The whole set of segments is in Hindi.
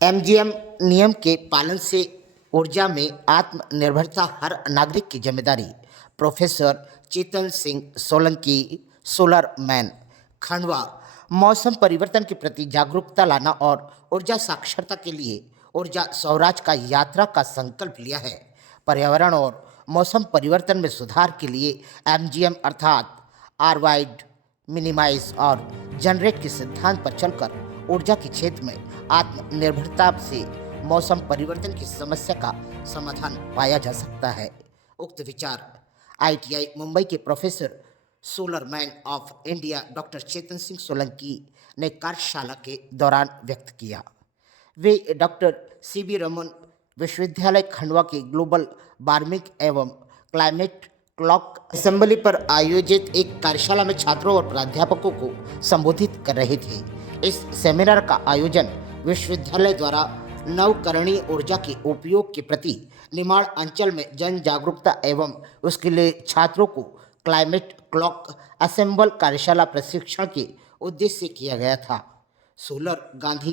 एमजीएम नियम के पालन से ऊर्जा में आत्मनिर्भरता हर नागरिक की जिम्मेदारी। प्रोफेसर चेतन सिंह सोलंकी, सोलर मैन, खंडवा। मौसम परिवर्तन के प्रति जागरूकता लाना और ऊर्जा साक्षरता के लिए ऊर्जा स्वराज का यात्रा का संकल्प लिया है। पर्यावरण और मौसम परिवर्तन में सुधार के लिए एमजीएम अर्थात आरवाइड, मिनिमाइज और जनरेट के सिद्धांत पर चलकर ऊर्जा के क्षेत्र में आत्मनिर्भरता से मौसम परिवर्तन की समस्या का समाधान पाया जा सकता है। उक्त विचार आईटीआई मुंबई के professor solar man of India doctor Chetan Singh Solanki ने कार्यशाला के दौरान व्यक्त किया। वे डॉक्टर सीवी रमन विश्वविद्यालय खंडवा के ग्लोबल वार्मिंग एवं क्लाइमेट क्लॉक असेंबली पर आयोजित एक कार्यशाला में छात्रों और प्राध्यापकों को संबोधित कर रहे थे। इस सेमिनार का आयोजन विश्वविद्यालय द्वारा नवकरणीय ऊर्जा के उपयोग के प्रति निमाड़ अंचल में जन जागरूकता एवं उसके लिए छात्रों को क्लाइमेट क्लॉक असेंबल कार्यशाला प्रशिक्षण के उद्देश्य से किया गया था। सोलर गांधी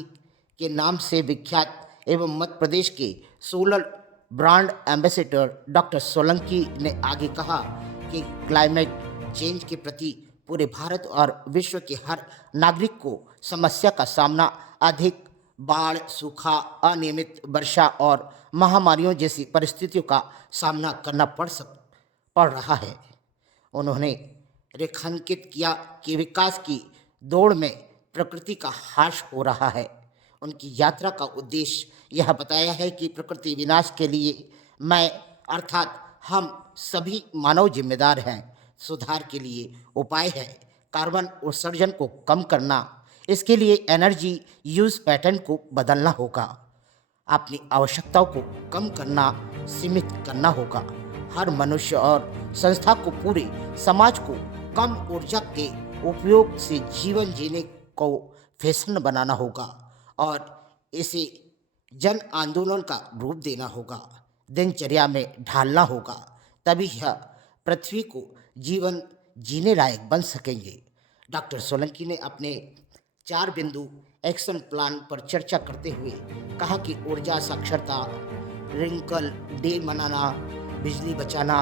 के नाम से विख्यात एवं मध्य प्रदेश के solar brand ambassador doctor Solanki ने आगे कहा कि क्लाइमेट चेंज के प्रति पूरे भारत और विश्व के हर नागरिक को समस्या का सामना अधिक बाढ़, सूखा, अनियमित वर्षा और महामारियों जैसी परिस्थितियों का सामना करना पड़ रहा है। उन्होंने रेखांकित किया कि विकास की दौड़ में प्रकृति का ह्रास हो रहा है। उनकी यात्रा का उद्देश्य यह बताया है कि प्रकृति विनाश के लिए मैं अर्थात हम सभी मानव जिम्मेदार हैं। सुधार के लिए उपाय है कार्बन उत्सर्जन को कम करना। इसके लिए एनर्जी यूज पैटर्न को बदलना होगा, अपनी आवश्यकताओं को कम करना, सीमित करना होगा। हर मनुष्य और संस्था को पूरे समाज को कम ऊर्जा के उपयोग से जीवन जीने को फैशन बनाना होगा और इसे जन आंदोलन का रूप देना होगा, दिनचर्या में ढालना होगा। तभी यह पृथ्वी को जीवन जीने लायक बन सकेंगे। डॉक्टर सोलंकी ने अपने 4 बिंदु एक्शन प्लान पर चर्चा करते हुए कहा कि ऊर्जा साक्षरता, रिंकल डे मनाना, बिजली बचाना,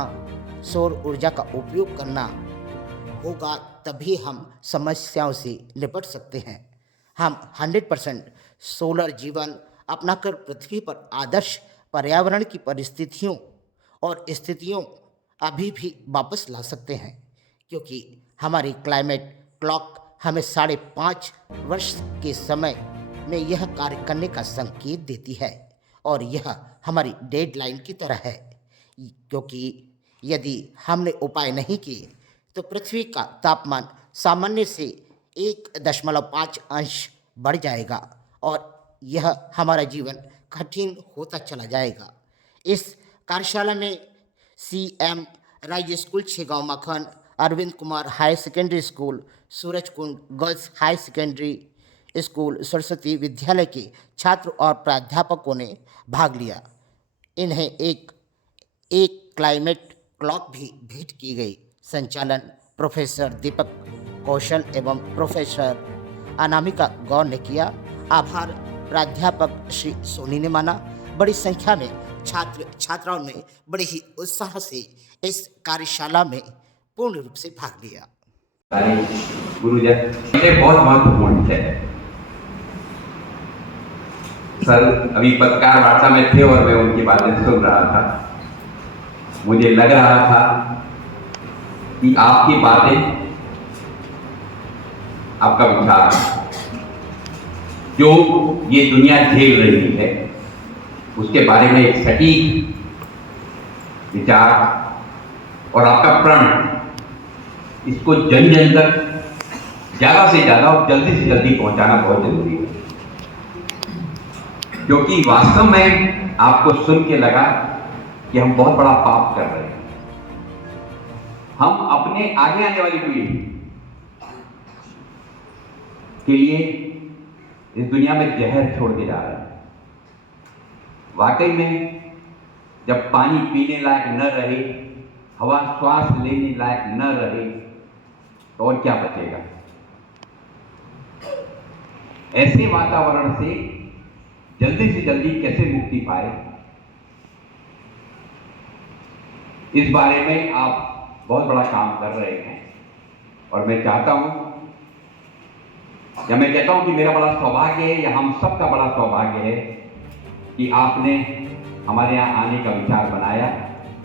सौर ऊर्जा का उपयोग करना होगा, तभी हम समस्याओं से निपट सकते हैं। हम 100% सोलर जीवन अपनाकर पृथ्वी पर आदर्श पर्यावरण की परिस्थितियों और स्थितियों अभी भी वापस ला सकते हैं, क्योंकि हमारी क्लाइमेट क्लॉक हमें 5.5 वर्ष के समय में यह कार्य करने का संकेत देती है और यह हमारी डेडलाइन की तरह है, क्योंकि यदि हमने उपाय नहीं किए तो पृथ्वी का तापमान सामान्य से 1.5 अंश बढ़ जाएगा और यह हमारा जीवन कठिन होता चला जाएगा। इस कार्यशाला में सीएम राज्य school Chhegaon Makhan, Arvind Kumar high secondary school, Surajkund girls high secondary school, Saraswati Vidyalaya के छात्र और प्राध्यापकों ने भाग लिया। इन्हें एक क्लाइमेट क्लॉक भी भेंट की गई। संचालन प्रोफेसर दीपक कौशल एवं प्रोफेसर अनामिका गौर ने किया। आभार प्राध्यापक श्री सोनी ने माना। बड़ी संख्या में छात्र छात्राओं ने बड़े ही उत्साह से इस कार्यशाला में पूर्ण रूप से भाग लिया। गुरुजन ये बहुत महत्वपूर्ण है। सर अभी पत्रकार वार्ता में थे और मैं उनकी बातें सुन रहा था। मुझे लग रहा था कि आपकी बातें, आपका विचार जो ये दुनिया झेल रही है उसके बारे में एक सटीक विचार और आपका प्रण, इसको जन जन तक ज़्यादा से ज़्यादा और जल्दी से जल्दी पहुंचाना बहुत जरूरी है, क्योंकि वास्तव में आपको सुन के लगा कि हम बहुत बड़ा पाप कर रहे हैं। हम अपने आगे आने वाली पीढ़ी के लिए इस दुनिया में जहर छोड़ के जा रहे हैं। वाकई में जब पानी पीने लायक न रहे, हवा श्वास लेने लायक न रहे, तो और क्या बचेगा। ऐसे वातावरण से जल्दी से जल्दी कैसे मुक्ति पाए, इस बारे में आप बहुत बड़ा काम कर रहे हैं। और मैं चाहता हूं, या मैं कहता हूं कि मेरा बड़ा सौभाग्य है, या हम सबका बड़ा सौभाग्य है कि आपने हमारे यहाँ आने का विचार बनाया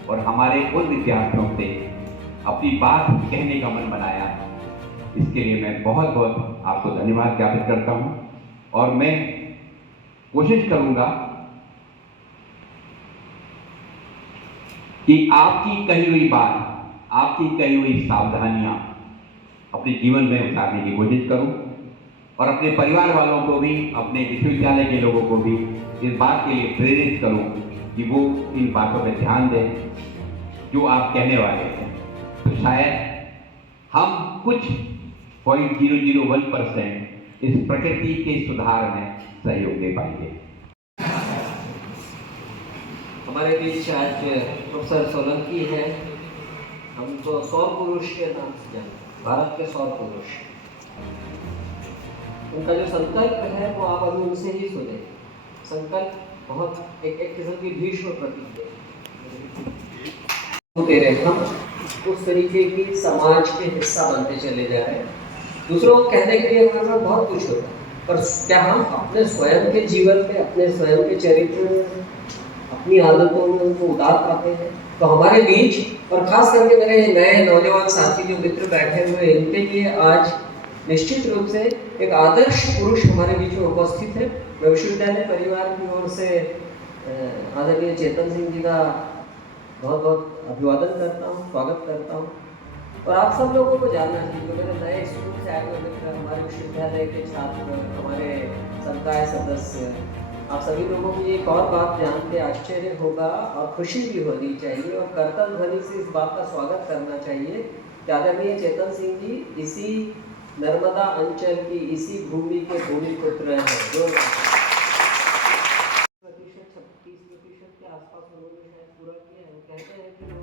और हमारे उन विद्यार्थियों से अपनी बात कहने का मन बनाया। इसके लिए मैं बहुत बहुत आपको धन्यवाद ज्ञापित करता हूं। और मैं कोशिश करूंगा कि आपकी कही हुई बात, आपकी कही हुई सावधानियां अपने जीवन में उतारने की कोशिश करूं और अपने परिवार वालों को भी, अपने विश्वविद्यालय के लोगों को भी इस बात के लिए प्रेरित करूं कि वो इन बातों पर ध्यान दें जो आप कहने वाले हैं। तो शायद हम कुछ 0.001% इस प्रकृति के सुधार में सहयोग दे पाएंगे। हमारे बीच आज प्रोफेसर सोलंकी है। हमको सौर पुरुष के नाम से जानते हैं, भारत के सौर पुरुष। उनका जो संकल्प है वो आप अभी उनसे ही सुने। संकल्प बहुत एक किस्म की भीष्म प्रतिज्ञा तेरे हम उस तरीके की समाज के हिस्सा बनते चले जा रहे हैं। दूसरों को कहने के लिए हमारे पास बहुत कुछ होता है, पर क्या हम अपने स्वयं के जीवन में, अपने स्वयं के चरित्र में, अपनी आदतों में उनको उतार पाते हैं? तो हमारे बीच, और खास करके मेरे नए नौजवान साथी जो मित्र बैठे हुए, इनके लिए आज निश्चित रूप से एक आदर्श पुरुष हमारे बीच में उपस्थित है। मैं विश्वविद्यालय परिवार की ओर से आदरणीय चेतन सिंह जी का बहुत बहुत अभिवादन करता हूँ, स्वागत करता हूँ। और आप सब लोगों को जानना चाहिए, जो मेरे नए स्कूल से आए हुए मित्र, हमारे विश्वविद्यालय के छात्र, हमारे संकाय सदस्य, आप सभी लोगों को एक और बात जान के आश्चर्य होगा और खुशी भी होनी चाहिए और करतल ध्वनि से इस बात का स्वागत करना चाहिए कि आदरणीय चेतन सिंह जी इसी नर्मदा अंचल की, इसी भूमि के भूमिपुत्र हैं, जो 30% के आसपास उन्होंने शायद पूरा किया है। वो कहते हैं कि वो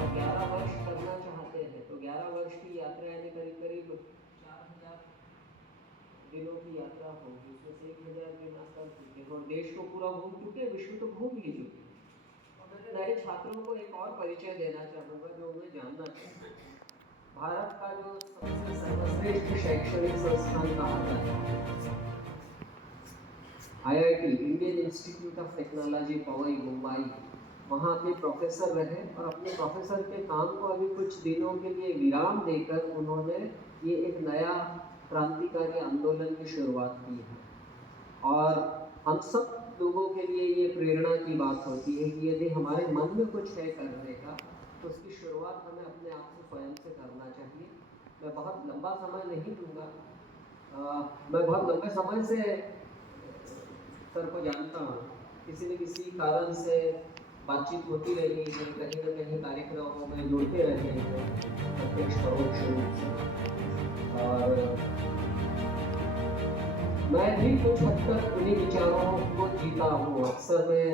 और 11 वर्ष करना चाहते हैं, तो 11 वर्ष की यात्रा यानी करीब करीब 4000 दिनों की यात्रा होगी। उसमें से 1000 दिन आप कर चुके हैं और देश को पूरा घूम चुके, विश्व तो घूम ही चुके। और मेरे नए छात्रों को एक और परिचय देना चाहूँगा जो उन्हें जानना चाहिए। भारत का जो सबसे सर्वश्रेष्ठ शैक्षणिक संस्थान कहा जाता है, IIT, Indian Institute of Technology Powai, Mumbai, वहाँ के प्रोफेसर रहे और अपने प्रोफेसर के काम को अभी कुछ दिनों के लिए विराम देकर उन्होंने ये एक नया क्रांतिकारी आंदोलन की शुरुआत की है। और हम सब लोगों के लिए ये प्रेरणा की बात होती है कि यदि हमारे मन में कुछ है करने का, तो उसकी शुरुआत हमें अपने आप से स्वयं से करना चाहिए। मैं बहुत लंबा समय नहीं दूंगा। मैं बहुत लंबे समय से सर को जानता हूँ, किसी न किसी कारण से बातचीत होती रही है, कहीं न कहीं कार्यक्रमों में जुड़ते रहे हैं, प्रत्यक्ष परोक्ष रूप से। और मैं भी कुछ हद तक उन्हीं विचारों को जीता हूँ। अक्सर मैं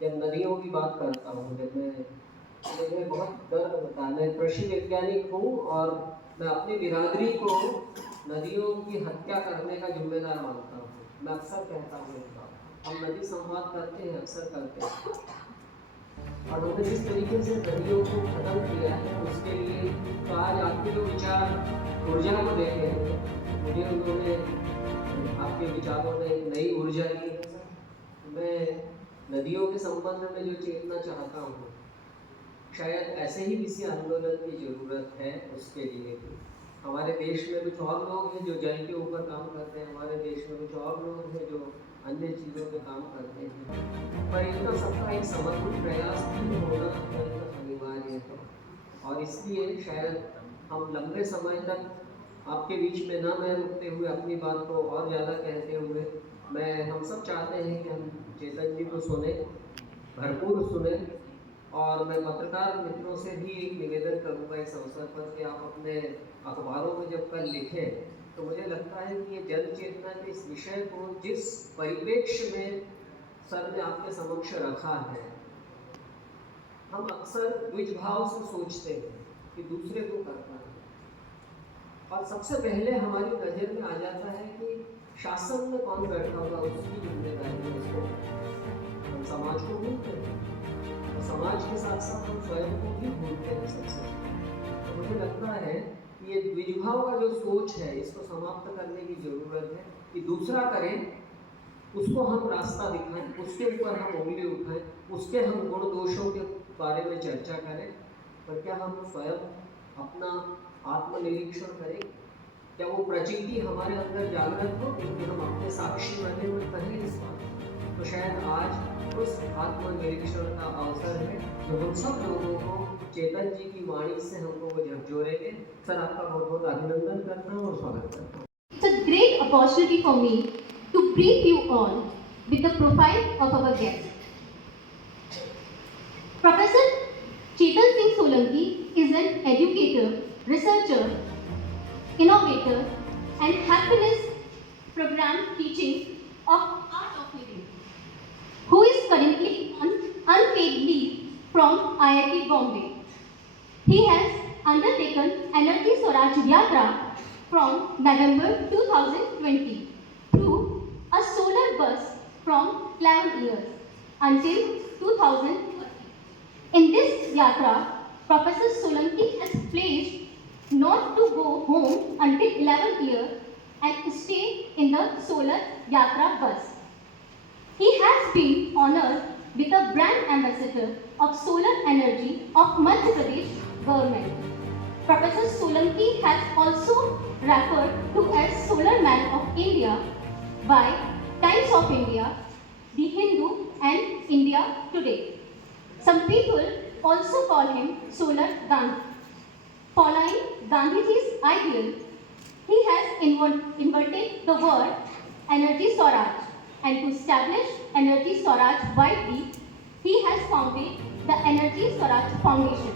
जब नदियों की बात करता हूँ, जब मुझे बहुत दर्द होता है। मैं कृषि वैज्ञानिक हूँ और मैं अपनी बिरादरी को नदियों की हत्या करने का जिम्मेदार मानता हूँ। मैं अक्सर कहता हूँ, हम नदी संवाद करते हैं, अक्सर करते हैं, और हमने जिस तरीके से नदियों को खत्म किया है उसके लिए तो आज आपके जो विचार ऊर्जा को देखे हैं, मुझे उन्होंने आपके विचारों में एक नई ऊर्जा दी है। मैं नदियों के संबंध में जो चेतना चाहता हूँ, शायद ऐसे ही किसी आंदोलन की ज़रूरत है उसके लिए भी। हमारे देश में कुछ और लोग हैं जो जल के ऊपर काम करते हैं, हमारे देश में कुछ और लोग हैं जो अन्य चीज़ों पे काम करते हैं, पर इनका सबका एक समर्पित प्रयास भी होना अनिवार्य है। और इसलिए शायद हम लंबे समय तक आपके बीच में ना मैं रुकते हुए अपनी बात को और ज़्यादा कहते हुए, हम सब चाहते हैं कि हम चेतन जी को सुने, भरपूर सुने। और मैं पत्रकार मित्रों से भी एक निवेदन करूंगा इस अवसर पर कि आप अपने अखबारों में जब कल लिखें, तो मुझे लगता है कि ये जन चेतना के इस विषय को जिस परिप्रेक्ष्य में सर ने आपके समक्ष रखा है, हम अक्सर द्विज भाव से सोचते हैं कि दूसरे को करता है। और सबसे पहले हमारी नज़र में आ जाता है कि शासन में कौन बैठा होगा, उसकी जिम्मेदारी है उसको। हम समाज को भूलते हैं और समाज के साथ साथ हम स्वयं को भी भूलते हैं सबसे। तो मुझे लगता है कि ये द्विभाव का जो सोच है इसको समाप्त करने की ज़रूरत है कि दूसरा करें, उसको हम रास्ता दिखाएं, उसके ऊपर हम उंगली उठाएं, उसके हम गुण दोषों के बारे में चर्चा करें, पर क्या हम स्वयं अपना आत्मनिरीक्षण करें? क्या वो प्रचिति हमारे अंदर जागृत हो क्योंकि हम अपने साक्षी बने हुए हैं इस बात? तो शायद आज उस आत्मनिरीक्षण का अवसर है जो हम सब लोगों को चेतन जी की वाणी से हमको वो झकझोरेंगे। सर, आपका बहुत बहुत अभिनंदन करता हूँ और स्वागत करता हूँ। It's a great opportunity for me to brief you all with the profile of our guest. Professor Chetan Singh Solanki is an educator, researcher, innovator and happiness program teaching of Art of Living, who is currently on unpaid leave from IIT Bombay. He has undertaken Energy Swaraj Yatra from November 2020 through a solar bus from 11 years until 2030. In this yatra, Professor Solanki has pledged not to go home until 11th year and stay in the solar yatra bus. He has been honored with a brand ambassador of solar energy of Madhya Pradesh government. Professor Solanki has also referred to as Solar Man of India by Times of India, The Hindu and India Today. Some people also call him Solar Gandhi. Following Gandhiji's ideal, he has inverted the word Energy Swaraj, and to establish Energy Swaraj widely, he has founded the Energy Swaraj Foundation.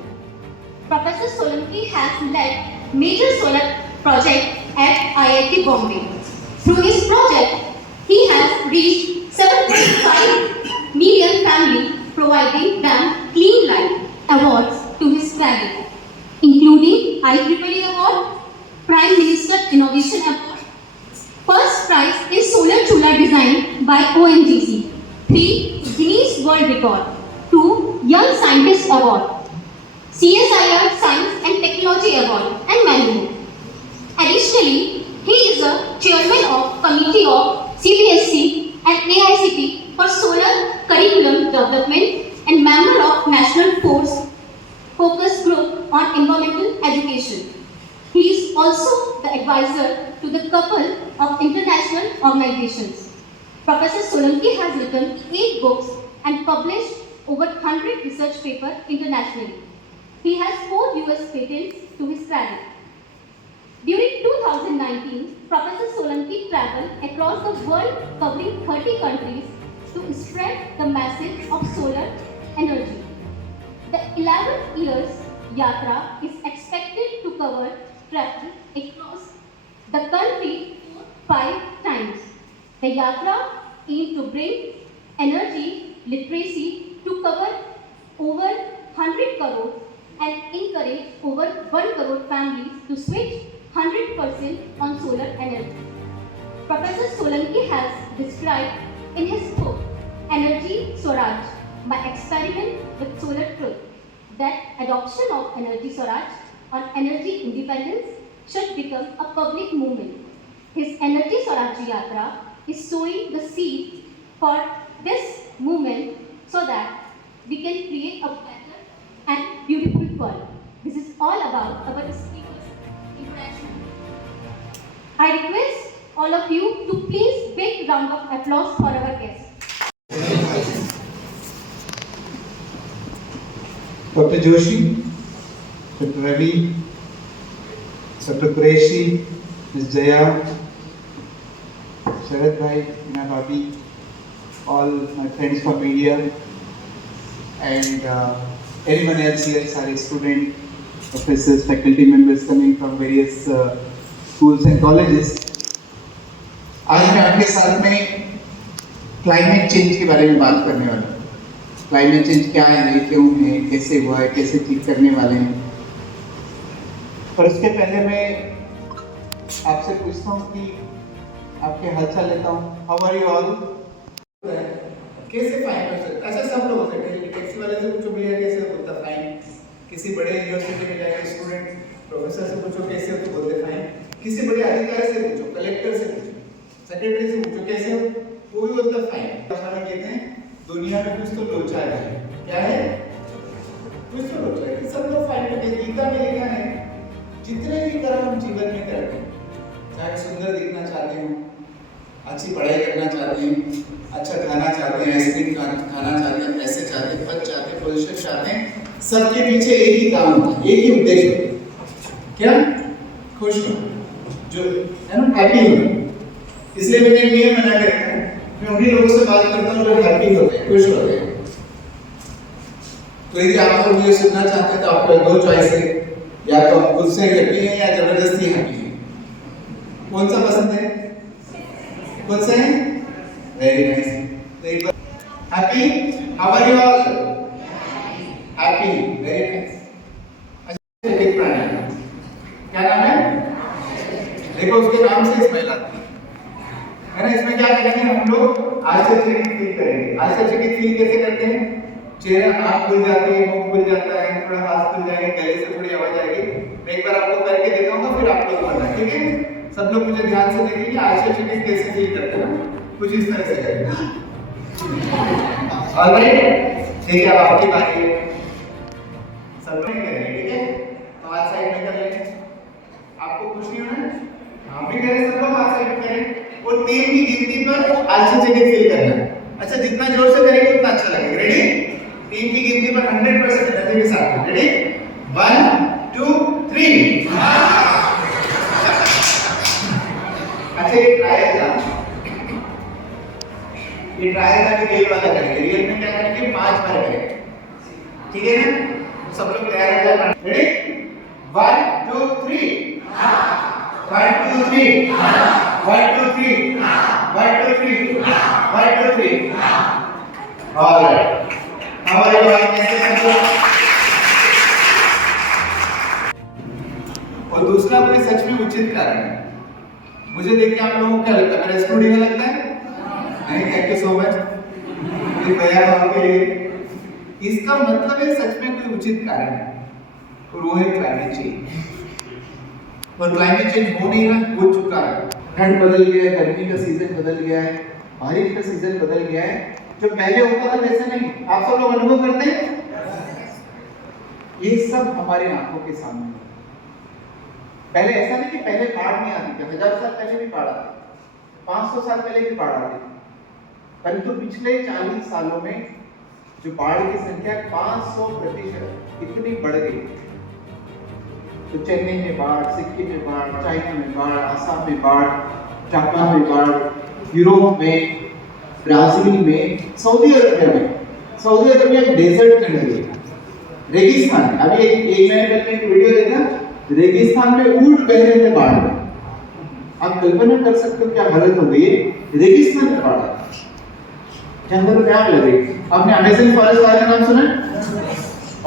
Professor Solanki has led major solar projects at IIT Bombay. Through his project, he has reached 7.5 million families, providing them clean light awards to his credit, including IEEE Award, Prime Minister Innovation Award, first prize in solar chula design by ONGC, 3 Guinness World Record, 2 Young Scientist Award, CSIR Science and Technology Award, and many more. Additionally, he is a chairman of Committee of CBSE and AICT for Solar Curriculum Development and member of National Force Focus Group on Environmental Education. He is also the advisor to the couple of international organizations. Professor Solanki has written 8 books and published over 100 research papers internationally. He has 4 US patents to his credit. During 2019, Professor Solanki traveled across the world covering 30 countries to spread the message of solar energy. The 11 years Yatra is expected to cover travel across the country 5 times. The Yatra aims to bring energy literacy to cover over 100 crore and encourage over 1 crore families to switch 100% on solar energy. Professor Solanki has described in his book Energy Swaraj, My Experiment with Solar Truth, that adoption of Energy Swaraj on energy independence should become a public movement. His Energy Swaraj Yatra is sowing the seed for this movement so that we can create a better and beautiful world. This is all about our speaker's introduction. I request all of you to please big round of applause for our guest. Dr. Joshi, Dr. Ravi, Dr. Qureshi, Ms. Jaya, Sharad Bhai, Meena Bhabi, all my friends from media, and everyone else here, sorry, student, professors, faculty members coming from various schools and colleges. आज मैं आपके साथ में क्लाइमेट चेंज के बारे में बात करने वाला हूँ। क्लाइमेट चेंज क्या है, क्यों है, कैसे हुआ है, कैसे ठीक करने वाले हैं। पर उसके पहले मैं आपसे पूछता हूँ कि आपके हालचाल लेता हूँ। How are you all? कैसे फाइन कर सकते? अच्छा, सब लोग होते हैं, टैक्सी वाले से पूछो भैया कैसे बोलता फाइन, किसी बड़े यूनिवर्सिटी में जाके स्टूडेंट प्रोफेसर से पूछो कैसे हो तो बोलते फाइन, किसी बड़े अधिकारी से पूछो, कलेक्टर से पूछो, सेक्रेटरी से पूछो कैसे हो, वो भी बोलता फाइन। भाषा में कहते हैं दुनिया में कुछ तो लोचा है। क्या है? कुछ तो लोचा है। सब लोग फाइन करते हैं। गीता में लिखा है जितने भी कर्म हम जीवन में करते हैं, चाहे सुंदर दिखना चाहते हो, अच्छी पढ़ाई करना चाहते हैं, अच्छा खाना चाहते हैं, आइसक्रीम खाना चाहते हैं, पैसे चाहते हैं, पद चाहते हैं, पोजीशन चाहते हैं, सबके पीछे एक ही काम होता है, एक ही उद्देश्य होता है। क्या? खुश हो, जो है ना, हैप्पी हो। इसलिए मैंने एक नियम बना के रखा है, मैं उन्हीं लोगों से बात करता हूँ जो हैप्पी होते हैं, खुश होते हैं। तो यदि आप लोग मुझे सुनना चाहते हैं तो आपको दो चॉइस है, या तो आप खुद से हैप्पी हैं या जबरदस्ती हैप्पी हैं। कौन सा पसंद है? खुद से? Very nice. तो एक बार happy, how are you all? Happy, very nice. अच्छा, एक प्राणी क्या नाम है? देखो उसके नाम से स्मेल आती है ना। इसमें क्या करेंगे हम लोग? आश्चर्यचकित फील करेंगे। आश्चर्यचकित फील कैसे करते हैं? चेहरा, आंख खुल जाती है, मुंह खुल जाता है, थोड़ा हाथ खुल जाएगा, गले से थोड़ी आवाज आएगी। मैं एक बार आपको करके दिखाऊंगा, फिर आप लोग करना, ठीक है? सब लोग मुझे ध्यान से देखेंगे, आश्चर्यचकित कैसे फील करते हैं ना, कुछ इस तरह से करेंगे। ऑलराइट, ठीक है, अब आपकी बारी है। सब लोग करेंगे, ठीक है? तो आज साइड में कर लेंगे। आपको कुछ नहीं होना, हम भी करें, सब लोग आज साइड में करें और 3 की गिनती पर आश्चर्यचकित फील करना है। अच्छा, जितना जोर से करेंगे उतना अच्छा लगेगा। रेडी? 3 की गिनती पर 100% एनर्जी के साथ। रेडी? 1 2 3। अच्छा, ये ट्रायल था, ये ट्रायल था कि रियल वाला करेंगे। रियल में क्या करेंगे? 5 बार करेंगे, ठीक है ना? सब लोग तैयार हो जाए। रेडी? 1 2 3। 1 2 3। 1 2 3। 1 2 3। 1 2 3। ऑलराइट, हमारे बात कैसे करते हो? और दूसरा, कोई सच में उचित कारण है। मुझे देख के आप लोगों को क्या लगता है? मेरा स्टूडियो लगता है? नहीं, थैंक यू सो मच। ये दया आपके लिए। इसका मतलब है सच में कोई उचित कारण है, और वो है क्लाइमेट चेंज। और क्लाइमेट चेंज हो नहीं रहा, हो चुका है। ठंड बदल गया है, गर्मी का सीजन बदल गया है, बारिश का सीजन बदल गया है। जो पहले होता था वैसे नहीं। आप सब लोग अनुभव करते हैं? ये सब हमारे आंखों के सामने है। पहले ऐसा नहीं कि पहले बाढ़ नहीं आती थी, 1000 साल पहले भी बाढ़ आती, 500 साल पहले भी बाढ़ आती थी, परंतु पिछले 40 सालों में जो बाढ़ की संख्या 500% इतनी बढ़ गई। तो चेन्नई में बाढ़, सिक्किम में बाढ़, चाइना में बाढ़, आसाम में बाढ़, जापान में बाढ़, यूरोप में, ब्राजील में, सऊदी अरबिया में। सऊदी अरबिया डेजर्ट कंट्री है, रेगिस्तान। अभी एक मैंने कल एक वीडियो देखा, रेगिस्तान में ऊंट बह रहे थे बाढ़ में। आप कल्पना कर सकते हो क्या हालत हो गई है? रेगिस्तान में बाढ़, जंगल में आग लग गई। आपने अमेज़न फॉरेस्ट वाले का नाम सुना?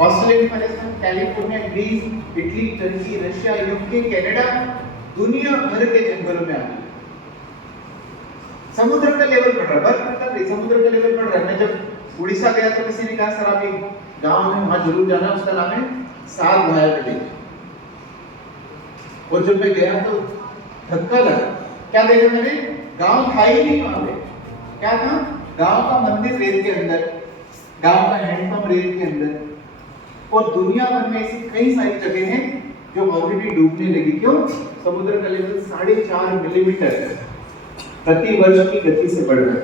Australian forest, California, Greece, Italy, Turkey, Russia, UK, Canada, दुनिया भर के जंगलों में आग। समुद्र का लेवल बढ़ रहा है, समुद्र का लेवल बढ़ रहा है। मैं जब उड़ीसा गया तो किसी ने कहा सर आप एक गांव में वहां जरूर जाना, उसका नाम है साग भाया विलेज। और जब मैं गया तो धक्का लगा। क्या देखा मैंने? गांव था ही नहीं वहां पे। क्या था? गांव का मंदिर रेत के अंदर, गांव का हैंडपंप रेत के अंदर, और दुनिया भर में ऐसी कई सारी जगह हैं जो ऑलरेडी डूबने लगी। क्यों? समुद्र का लेवल 4.5 मिलीमीटर प्रति वर्ष की गति से बढ़ रहा है।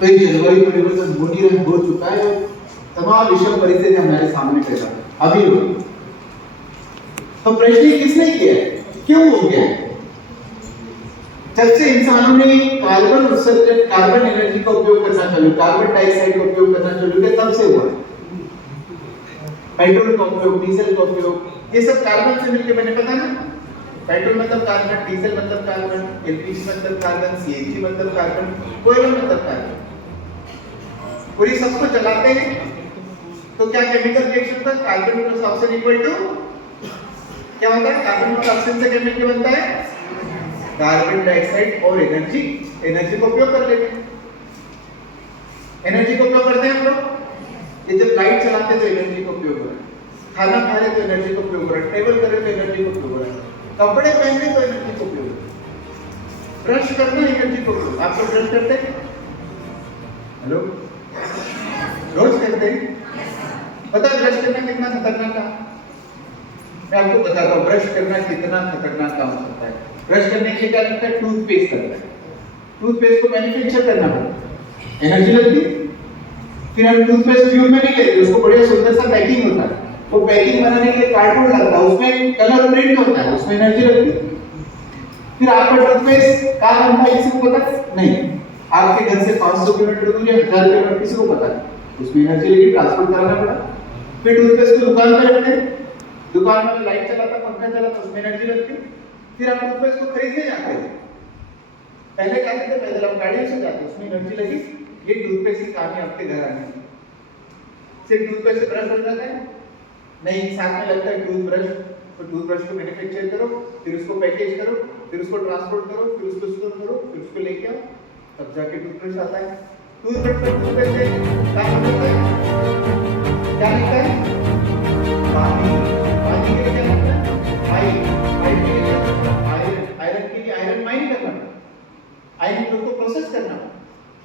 तो ये जलवायु परिवर्तन हो चुका है और तमाम विषम परिस्थिति हमारे सामने पैदा अभी हो। तो प्रश्न किसने किया है? क्यों हो गया? जब से इंसानों ने कार्बन उत्सर्जन, कार्बन एनर्जी का उपयोग करना चालू, कार्बन डाइऑक्साइड का उपयोग करना चालू किया, तब से हुआ है। पेट्रोल का उपयोग, डीजल का उपयोग, ये सब कार्बन से मिलकर बने। पता ना? पेट्रोल मतलब कार्बन, डीजल मतलब कार्बन, एलपीजी मतलब कार्बन, सीएनजी मतलब कार्बन, कोयला मतलब कार्बन। और ये सबको जलाते हैं तो क्या केमिकल रिएक्शन होता है? Carbon plus oxygen equal to क्या होता है? कार्बन और ऑक्सीजन से केमिकल बनता है कार्बन डाइऑक्साइड और एनर्जी का उपयोग कर लेते हैं। एनर्जी का उपयोग करते हैं हम लोग। ये जब लाइट चलाते तो एनर्जी का उपयोग हो रहा है, खाना खा रहे तो एनर्जी का उपयोग हो रहा है, ट्रेवल कर रहे तो एनर्जी का उपयोग हो रहा है, कपड़े पहन रहे तो एनर्जी का उपयोग हो रहा है, ब्रश करना एनर्जी का उपयोग। आप लोग ब्रश करते हैं? हेलो, रोज करते हैं? पता है ब्रश करना कितना खतरनाक काम? मैं आपको बताता हूँ ब्रश करना कितना खतरनाक काम होता है। ब्रश करने के लिए क्या लगता है? टूथपेस्ट लगता है। टूथपेस्ट को मैन्युफैक्चर करना पड़ता है, एनर्जी लगती है। फिर हम टूथपेस्ट ट्यूब में नहीं लेते, उसको बढ़िया सुंदर सा पैकिंग होता है। वो पैकिंग बनाने के लिए कार्डबोर्ड लगता है, उसमें कलर प्रिंट होता है, उसमें एनर्जी लगती है। फिर आपका टूथपेस्ट कहाँ बनता है किसी को पता नहीं? आपके घर से 500 किलोमीटर दूर या 1000 किलोमीटर, किसी को पता नहीं? उसमें एनर्जी लगी, ट्रांसपोर्ट कराना पड़ा। फिर टूथपेस्ट को दुकान पे रखते हैं, दुकान में लाइट चलाता, पंखा चलाता, उसमें एनर्जी लगती। फिर आप टूथपेस्ट को खरीदने जाते थे, पहले क्या करते? पैदल आप गाड़ी से जाते, उसमें एनर्जी लगी। ये टूथपेस्ट की कहानी आपके घर आने की। सिर्फ टूथपेस्ट से ब्रश हो जाता है? नहीं, साथ में लगता है टूथब्रश। तो टूथब्रश को मैन्युफैक्चर करो, फिर उसको पैकेज करो, फिर उसको ट्रांसपोर्ट करो, फिर उसको स्टोर करो, फिर उसको लेके आओ, तब जाके टूथब्रश आता है। टूथब्रश पर टूथपेस्ट से काम करता है, क्या लिखता है? पानी। पानी के लिए क्या लगता है? पाइप। पाइप के लिए क्या लगता है? आयरन। आयरन के लिए आयरन माइन करना, आयरन को प्रोसेस करना,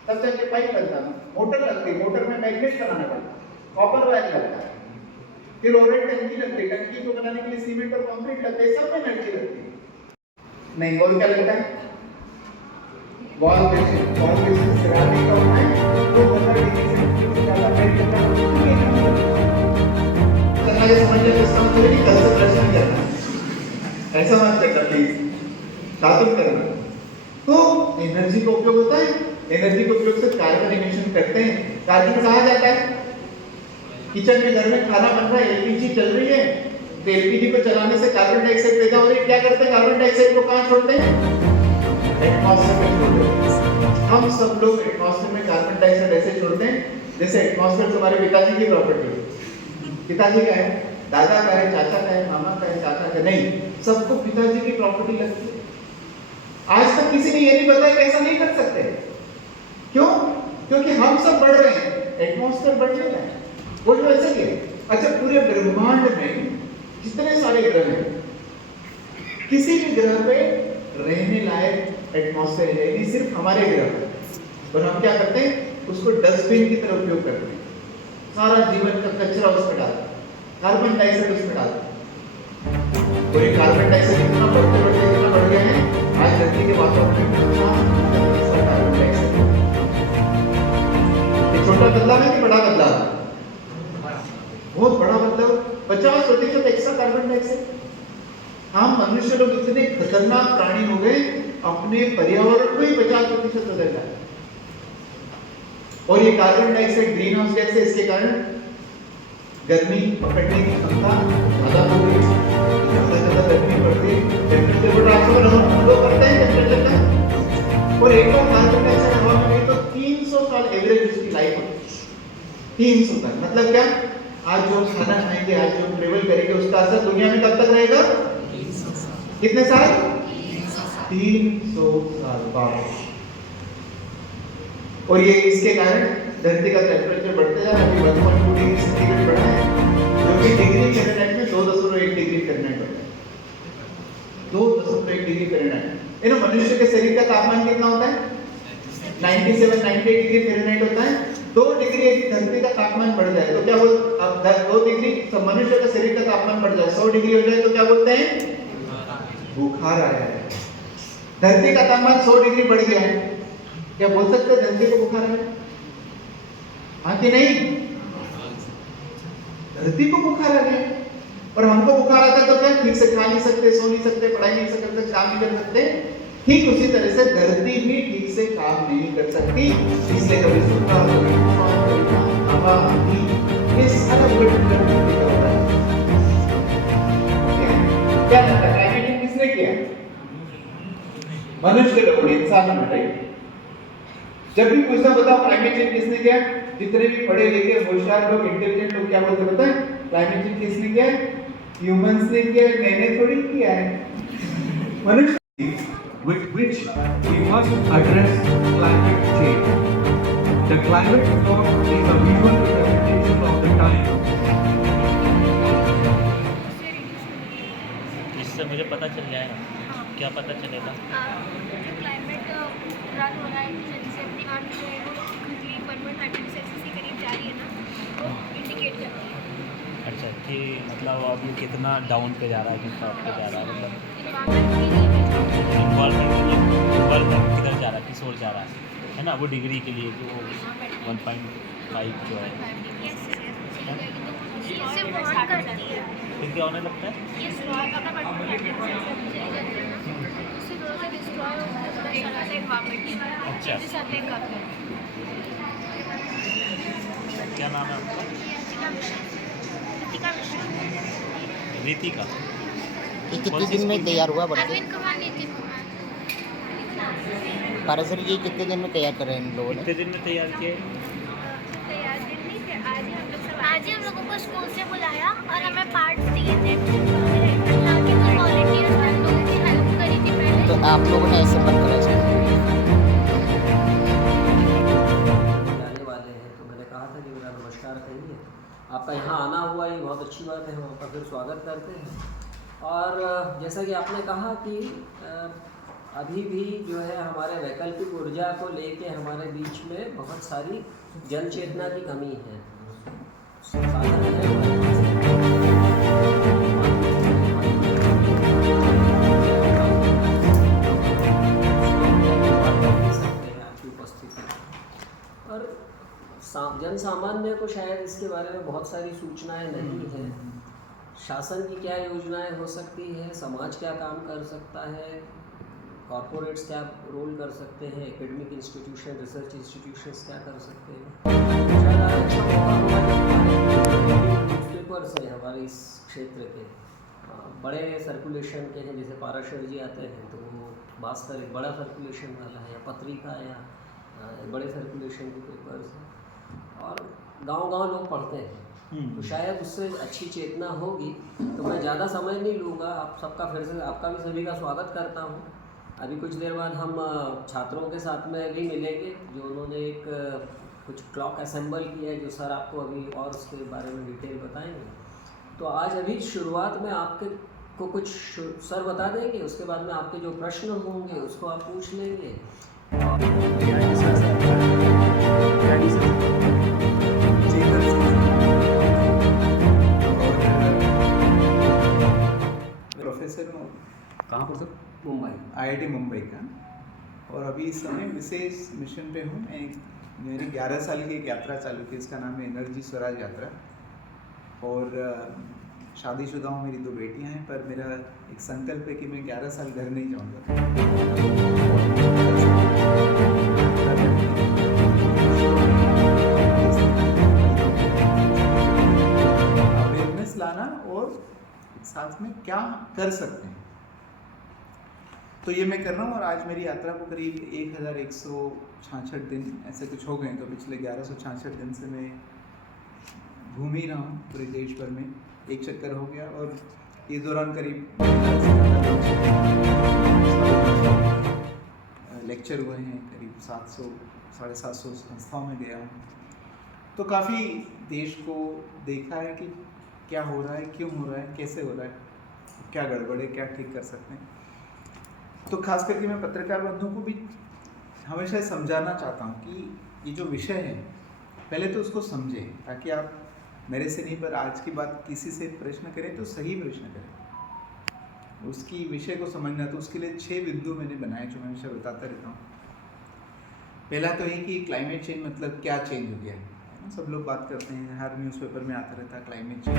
तब जाके पाइप लगता है। मोटर लगती है, मोटर में मैग्नेट बनाना पड़ता है, कॉपर वायर लगता है। फिर ओवरहेड टंकी लगती है, टंकी को बनाने के लिए सीमेंट और कंक्रीट लगता है, सब में एनर्जी लगती है। नहीं, और क्या लगता है? वॉल बेसिस सिरामिक का होता है, तो 15 डिग्री सेंटीग्रेड से ज्यादा मेल्ट करना करना ये समझ लेते, इसका मतलब है कि कल से ब्रश नहीं करना, ऐसा मत करना प्लीज, दातुन करना। तो एनर्जी का उपयोग होता है, एनर्जी के उपयोग से कार्बन एमिशन करते हैं। कार्बन कहाँ जाता है? किचन में, घर में खाना बन रहा है, एलपीजी चल रही है, तो एलपीजी को चलाने से कार्बन डाइऑक्साइड पैदा हो रही है। क्या करते हैं? कार्बन डाइऑक्साइड को कहाँ छोड़ते हैं? एटमॉस्फेयर में छोड़ते हैं। हम सब लोग एटमॉस्फेयर में कार्बन डाइऑक्साइड ऐसे छोड़ते हैं जैसे एटमॉस्फेयर तुम्हारे पिताजी की प्रॉपर्टी है। पिताजी का है, दादा का है, चाचा का है, मामा का है, चाचा का नहीं, सबको पिताजी की प्रॉपर्टी लगती है। आज तक किसी ने ये नहीं बताया कि ऐसा नहीं कर सकते। क्यों? क्योंकि हम सब बढ़ रहे हैं, एटमॉस्फेयर बढ़ रहा है, वो जो ऐसे ही है। अच्छा, पूरे ब्रह्मांड में जितने सारे ग्रह हैं, किसी भी ग्रह पे रहने लायक एटमॉस्फेयर है नहीं, सिर्फ हमारे ग्रह पर। और हम क्या करते हैं? उसको डस्टबिन की तरह उपयोग करते हैं, सारा जीवन का कचरा उसमें डालते हैं, कार्बन डाइऑक्साइड उसमें डालते हैं। और ये कार्बन डाइऑक्साइड इतना बढ़ गया है, आज धरती के वातावरण में 50% कार्बन डाइऑक्साइड। ये छोटा बदलाव है कि बड़ा बदलाव है? बहुत बड़ा बदलाव, 50% एक्स्ट्रा कार्बन डाइऑक्साइड। हम मनुष्य लोग इतने खतरनाक प्राणी हो गए, अपने पर्यावरण को ही 50% बदल रहा है। और ये carbon dioxide green house gas है, इसके कारण गर्मी पकड़ने की क्षमता ज्यादा हो गई, ज्यादा गर्मी बढ़ती है, टेम्परेचर बढ़ रहा है, हम लोग करते हैं टेम्परेचर का। और एक बार कार्बन डाइऑक्साइड हवा में गई तो 300 साल एवरेज उसकी लाइफ होती है। 300 साल मतलब क्या? आज जो खाना खाएंगे, आज जो ट्रेवल करेंगे, उसका असर दुनिया में कब तक रहेगा? कितने साल? 300 साल बाद। और ये इसके कारण धरती का टेम्परेचर बढ़ते जा रहा है। अभी 1.2 डिग्री सेंटीग्रेड बढ़ा है, जो कि डिग्री फ़ारेनहाइट में 2.1 डिग्री फ़ारेनहाइट होता है। 2.1 डिग्री फ़ारेनहाइट। इन्हें मनुष्य के शरीर का तापमान कितना होता है? 97-98 डिग्री फ़ारेनहाइट होता है। 2 डिग्री यदि धरती का तापमान बढ़ जाए तो क्या बोल, अब 2 डिग्री तो मनुष्य का शरीर का तापमान बढ़ जाए, 100 डिग्री हो जाए तो क्या बोलते हैं? बुखार आया है। धरती का तापमान 100 डिग्री बढ़ गया है, क्या बोल सकते हैं धरती को बुखार आया? हाँ कि नहीं? धरती को बुखार आ गया। और हमको बुखार आता है तो क्या? ठीक से खा नहीं सकते, सो नहीं सकते, पढ़ाई नहीं कर सकते, काम नहीं कर सकते। ठीक उसी तरह से धरती भी ठीक से काम नहीं कर सकती, इसलिए कभी सूखा, कभी तूफान, कभी हवा, आंधी, ये सारा उलट-पुलट होता है। क्या लगता है क्लाइमेट चेंज किसने किया? मनुष्य लोगों ने, इंसानों ने। जब भी पूछना बताओ क्लाइमेट चेंज किसने किया, जितने भी पढ़े लिखे होशियार लोग, इंटेलिजेंट लोग क्या बोलते पता है? क्लाइमेट चेंज किसने किया? ह्यूमंस ने किया, मैंने थोड़ी किया है, मनुष्य। with which we must address climate change. The climate report is a visual representation of the time. इससे मुझे पता चल जाएगा। क्या पता चलेगा? जो क्लाइमेट रन हो रहा है, जैसे अपनी अर्थ जो है वो quickly 1.5 सेल्सियस के करीब जा रही है ना, वो इंडिकेट करती है। अच्छा, कि मतलब अब ये कितना डाउन पे जा रहा है, कितना अप पे जा रहा है, मतलब इन्वायरमेंट किधर जा रहा है, किस ओर जा रहा है ना, वो डिग्री के लिए जो 1.5 जो है, इससे वार्न करती है। फिर क्या होने लगता है? ये स्ट्रॉय अपना 1.5 सेल्सियस चली जाती है ना, उससे थोड़ा सा डिस्ट्रॉय होता है पूरा सारा एनवायरमेंट। अच्छा। जिसके साथ एक करते हैं। क्या नाम है आपका? रीति का। ये कितने दिन में तैयार हुआ बन के? अरविंद कुमार, नितिन कुमार। पारस सर, ये कितने दिन में तैयार कर रहे हैं इन लोगों ने? कितने दिन में तैयार किए? तैयार दिन नहीं थे, आज ही हम लोग सब, आज ही हम लोगों को स्कूल से बुलाया और हमें पार्ट्स दिए थे। यहाँ के जो वॉलंटियर्स हैं, लोगों की हेल्प करी थी पहले। तो आप लोगों ने ऐसे मत करा इसको। आने वाले हैं, तो मैंने कहा था कि मेरा नमस्कार कहिए। आपका यहाँ आना हुआ ये बहुत अच्छी बात है, हम आपका फिर स्वागत करते हैं। और जैसा कि आपने कहा कि अभी भी जो है हमारे वैकल्पिक ऊर्जा को लेके हमारे बीच में बहुत सारी जन चेतना की कमी है। साधन है हमारे पास। आपकी उपस्थिति और जन सामान्य को शायद इसके बारे में बहुत सारी सूचनाएं नहीं हैं। शासन की क्या योजनाएं हो सकती है, समाज क्या काम कर सकता है, कॉरपोरेट्स क्या रोल कर सकते हैं, एकेडमिक इंस्टीट्यूशन, रिसर्च इंस्टीट्यूशंस क्या कर सकते हैं। शायद आज अच्छा मौका होगा जब न्यूज़पेपर्स हैं हमारे इस क्षेत्र के बड़े सर्कुलेशन के हैं, जैसे पाराशर जी आते हैं तो वो भास्कर एक बड़ा सर्कुलेशन वाला है, या पत्रिका या बड़े सर्कुलेशन के पेपर्स हैं, और गांव-गांव लोग पढ़ते हैं। तो शायद उससे अच्छी चेतना होगी। तो मैं ज़्यादा समय नहीं लूँगा, आप सबका फिर से आपका भी सभी का स्वागत करता हूँ। अभी कुछ देर बाद हम छात्रों के साथ में भी मिलेंगे, जो उन्होंने एक कुछ क्लॉक असेंबल किया है, जो सर आपको अभी और उसके बारे में डिटेल बताएंगे। तो आज अभी शुरुआत में आपके को कुछ सर बता देंगे, उसके बाद में आपके जो प्रश्न होंगे उसको आप पूछ लेंगे। प्रोफेसर हूँ कहाँ पर सर? मुंबई। IIT मुंबई का, और अभी इस समय विशेष मिशन पे हूँ। मेरी 11 साल की एक यात्रा चालू की, इसका नाम है एनर्जी स्वराज यात्रा। और शादीशुदा हूँ, मेरी 2 बेटियाँ हैं, पर मेरा एक संकल्प है कि मैं 11 साल घर नहीं जाऊँगा। अवेयरनेस लाना और साथ में क्या कर सकते हैं, तो ये मैं कर रहा हूँ। और आज मेरी यात्रा को करीब 1166 दिन ऐसे कुछ हो गए। तो पिछले 1166 दिन से मैं घूम ही रहा हूँ पूरे देश भर में। एक चक्कर हो गया, और इस दौरान करीब लेक्चर हुए हैं, करीब 700-750 संस्थाओं में गया हूँ। तो काफ़ी देश को देखा है कि क्या हो रहा है, क्यों हो रहा है, कैसे हो रहा है, क्या गड़बड़ है, क्या ठीक कर सकते हैं। तो खास करके मैं पत्रकार बंधुओं को भी हमेशा समझाना चाहता हूँ कि ये जो विषय है, पहले तो उसको समझें, ताकि आप मेरे से नहीं पर आज की बात किसी से प्रश्न करें तो सही प्रश्न करें, उसकी विषय को समझना। तो उसके लिए 6 बिंदु मैंने बनाए जो मैं हमेशा बताता रहता हूँ। पहला तो ये कि क्लाइमेट चेंज मतलब क्या चेंज हो गया है। सब लोग बात करते हैं, हर न्यूज़पेपर में आता रहता है क्लाइमेट चेंज।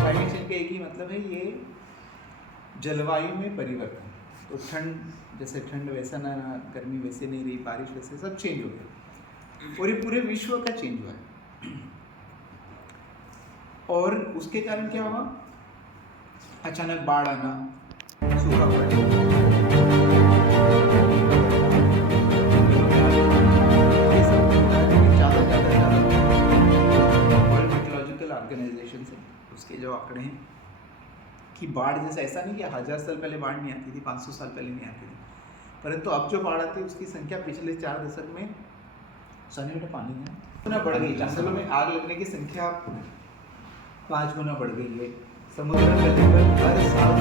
क्लाइमेट चेंज का एक ही मतलब है, ये जलवायु में परिवर्तन। तो ठंड जैसे ठंड वैसा ना रहा, गर्मी वैसे नहीं रही, बारिश वैसे, सब चेंज हो गया, और ये पूरे विश्व का चेंज हुआ है। और उसके कारण क्या हुआ, अचानक बाढ़ आना, सूखा पड़ना, जो आंकड़े हैं कि बाढ़ जैसे ऐसा नहीं कि 1000 साल पहले बाढ़ नहीं आती थी, 500 साल पहले नहीं आती थी, परंतु अब जो बाढ़ आती है उसकी संख्या पिछले 4 दशक में सनी में पानी है गुना बढ़ गई। जंगलों में आग लगने की संख्या 5 गुना बढ़ गई है। समुद्र का लेवल हर साल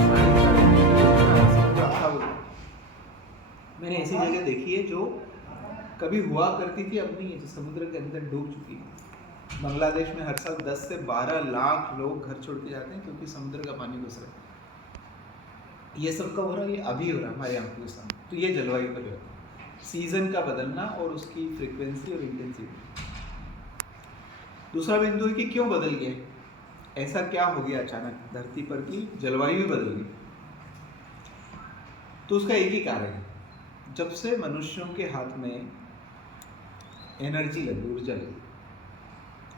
4.5 मैंने ऐसी जगह देखी है जो कभी हुआ करती थी, अब नहीं है, जो समुद्र के अंदर डूब चुकी है। बांग्लादेश में हर साल 10 से 12 लाख लोग घर छोड़ के जाते हैं क्योंकि समुद्र का पानी घुस रहा है। ये सब कब हो रहा है? ये अभी हो रहा है हमारे आंखों के सामने। तो ये जलवायु परिवर्तन, सीजन का बदलना और उसकी फ्रीक्वेंसी और इंटेंसिटी। दूसरा बिंदु है कि क्यों बदल गया, ऐसा क्या हो गया अचानक धरती पर की जलवायु बदल गई। तो उसका एक ही कारण है, जब से मनुष्यों के हाथ में एनर्जी लगी, ऊर्जा लगी,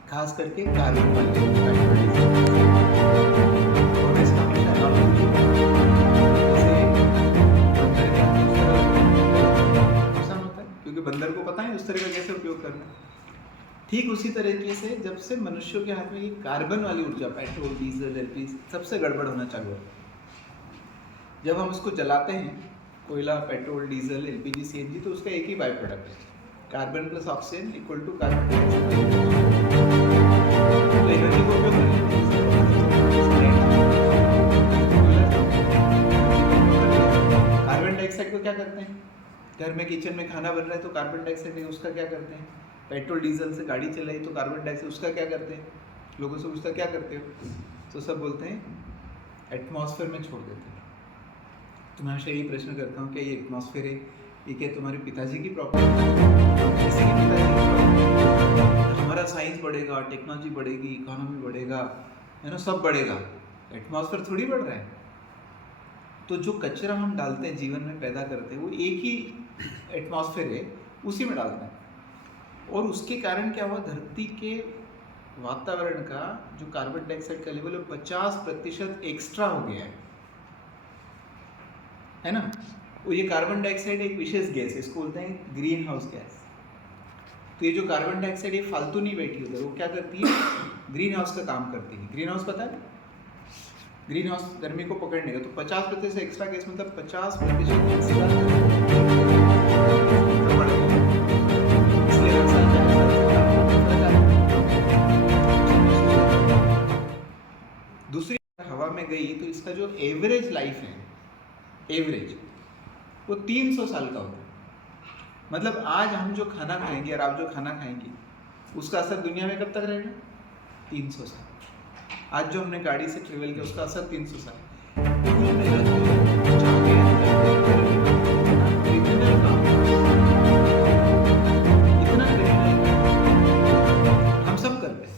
खास करके कार्बन नुकसान होता है क्योंकि बंदर को पता है उस तरह का कैसे उपयोग करना। ठीक उसी तरीके से जब से मनुष्यों के हाथ में ये कार्बन वाली ऊर्जा, पेट्रोल, डीजल, एलपीजी, सबसे गड़बड़ होना चालू है। जब हम उसको जलाते हैं, कोयला, पेट्रोल, डीजल, एलपीजी, सीएनजी, तो उसका एक ही बाय प्रोडक्ट है, carbon plus oxygen equal to carbon dioxide. तो एनर्जी को उपयोग कार्बन डाइऑक्साइड को क्या करते हैं? घर में किचन में खाना बन रहा है तो कार्बन डाइऑक्साइड है, उसका क्या करते हैं? पेट्रोल डीजल से गाड़ी चलाई तो कार्बन डाइऑक्साइड, उसका क्या करते हैं? लोगों से पूछता क्या करते हो तो सब बोलते हैं एटमॉस्फेयर में छोड़ देते हैं। तो मैं हमेशा यही प्रश्न करता हूँ, क्या ये एटमॉस्फेयर है, ये क्या तुम्हारे पिताजी की प्रॉपर्टी है? किसी के पिताजी की प्रॉपर्टी? हमारा साइंस बढ़ेगा, टेक्नोलॉजी बढ़ेगी, इकोनॉमी बढ़ेगा, है ना, सब बढ़ेगा, एटमॉस्फेयर थोड़ी बढ़ रहा है। तो जो कचरा हम डालते हैं, जीवन में पैदा करते हैं, वो एक ही एटमॉस्फेयर है, उसी में डालते हैं। और उसके कारण क्या हुआ, धरती के वातावरण का जो कार्बन डाइऑक्साइड का लेवल 50% एक्स्ट्रा हो गया है ना। वो ये कार्बन डाइऑक्साइड एक विशेष गैस है, इसको बोलते हैं ग्रीन हाउस गैस। तो ये जो कार्बन डाइऑक्साइड ये फालतू नहीं बैठी उधर, वो क्या करती है, ग्रीन हाउस का काम करती है। ग्रीन हाउस पता है, ग्रीन हाउस गर्मी को पकड़ने का। तो 50% एक्स्ट्रा गैस मतलब 50% एक्स्ट्रा बढ़ गया। इसलिए दूसरी हवा में गई तो इसका जो एवरेज लाइफ है, एवरेज वो 300 साल का होता है। मतलब आज हम जो खाना खाएंगे और आप जो खाना खाएंगे उसका असर दुनिया में कब तक रहेगा? 300 साल। आज जो हमने गाड़ी से ट्रेवल किया उसका असर 300 साल। हम सब करते हैं।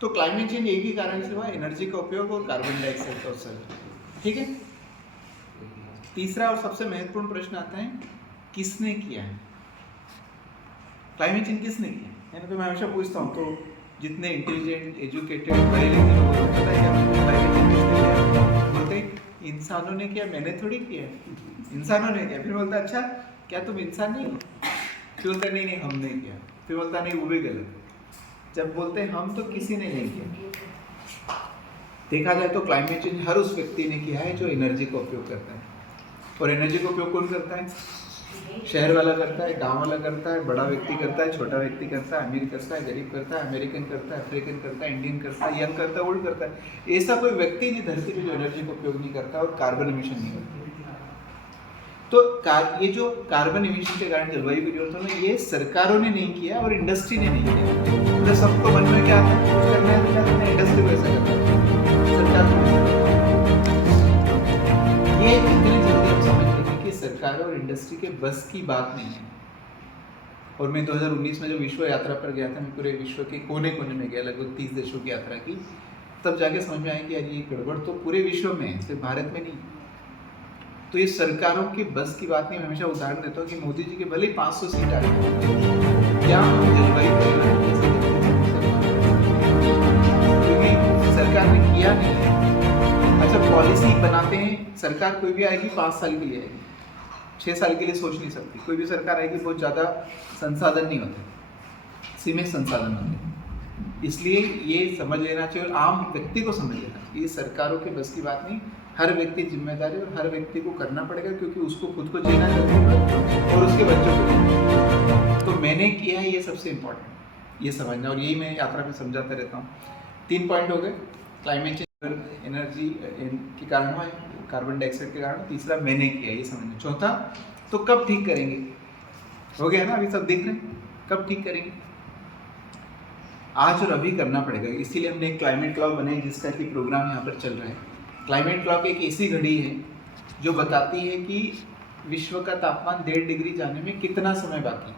तो क्लाइमेट चेंज एक ही कारण से हुआ, एनर्जी का उपयोग और कार्बन डाइऑक्साइड का उत्सर्जन। ठीक है। तीसरा और सबसे महत्वपूर्ण प्रश्न आता है, किसने किया है क्लाइमेट चेंज? किसने किया है ना। तो मैं हमेशा पूछता हूँ, तो जितने इंटेलिजेंट, एजुकेटेड, पढ़े लिखे लोग होते हैं, पता है क्या क्लाइमेट चेंज किसने किया? बोलते इंसानों ने किया, मैंने थोड़ी किया है, इंसानों ने किया। फिर बोलता अच्छा क्या तुम इंसान नहीं हो? फिर बोलता नहीं नहीं हमने किया। फिर बोलता नहीं वो भी गलत। जब बोलते हैं हम, तो किसी ने नहीं किया। देखा जाए तो क्लाइमेट चेंज हर उस व्यक्ति ने किया है जो एनर्जी का उपयोग करता है। और एनर्जी का उपयोग कौन करता है? शहर वाला करता है, गांव वाला करता है, बड़ा व्यक्ति करता है, छोटा व्यक्ति करता है, अमीर करता है, गरीब करता है, अमेरिकन करता है, अफ्रीकन करता है, इंडियन करता है, यंग करता है, ओल्ड करता है। ऐसा कोई व्यक्ति नहीं धरती पे जो एनर्जी का उपयोग नहीं करता और कार्बन एमिशन नहीं करता। तो ये जो कार्बन एमिशन के कारण जलवायु परिवर्तन है, ये सरकारों ने नहीं किया और इंडस्ट्री ने नहीं किया। तो सबको मन में क्या आता है, कुछ करना है तो क्या करना है, इंडस्ट्री को ऐसा करना है, सरकार को। ये इतनी जल्दी हम समझ लेंगे कि सरकार और इंडस्ट्री के बस की बात नहीं है। और मैं 2019 में जो विश्व यात्रा पर गया था, मैं पूरे विश्व के कोने कोने में गया, लगभग 30 देशों की यात्रा की, तब जाके समझ में आया कि यार ये गड़बड़ तो पूरे विश्व में है, सिर्फ भारत में नहीं। तो ये सरकारों की बस की बात नहीं। मैं हमेशा उदाहरण देता हूँ कि मोदी जी के भले 500 सीट आ गए, क्या हम जलवायु परिवर्तन क्योंकि सरकार ने किया नहीं है। अच्छा पॉलिसी बनाते हैं, सरकार कोई भी आएगी 5 साल के लिए आएगी, 6 साल के लिए सोच नहीं सकती। कोई भी सरकार आएगी, बहुत ज़्यादा संसाधन नहीं होते, सीमित संसाधन होते। इसलिए ये समझ लेना चाहिए और आम व्यक्ति को समझ लेना चाहिए, ये सरकारों के बस की बात नहीं, हर व्यक्ति जिम्मेदारी और हर व्यक्ति को करना पड़ेगा, क्योंकि उसको खुद को जीना है और उसके बच्चों को जीना। तो मैंने किया है, ये सबसे इम्पोर्टेंट ये समझना, और यही मैं यात्रा में समझाता रहता हूँ। 3 पॉइंट हो गए, क्लाइमेट चेंज, एनर्जी के कारण हुआ, कार्बन डाइऑक्साइड के कारण। तीसरा मैंने किया, ये समझना। चौथा, तो कब ठीक करेंगे, हो गया ना, अभी सब देख रहे हैं, कब ठीक करेंगे, आज और अभी करना पड़ेगा। इसीलिए हमने एक क्लाइमेट क्लॉक बनाई, जिसका कि प्रोग्राम यहाँ पर चल रहा है। क्लाइमेट क्लॉक एक ऐसी घड़ी है जो बताती है कि विश्व का तापमान 1.5 डिग्री जाने में कितना समय बाकी।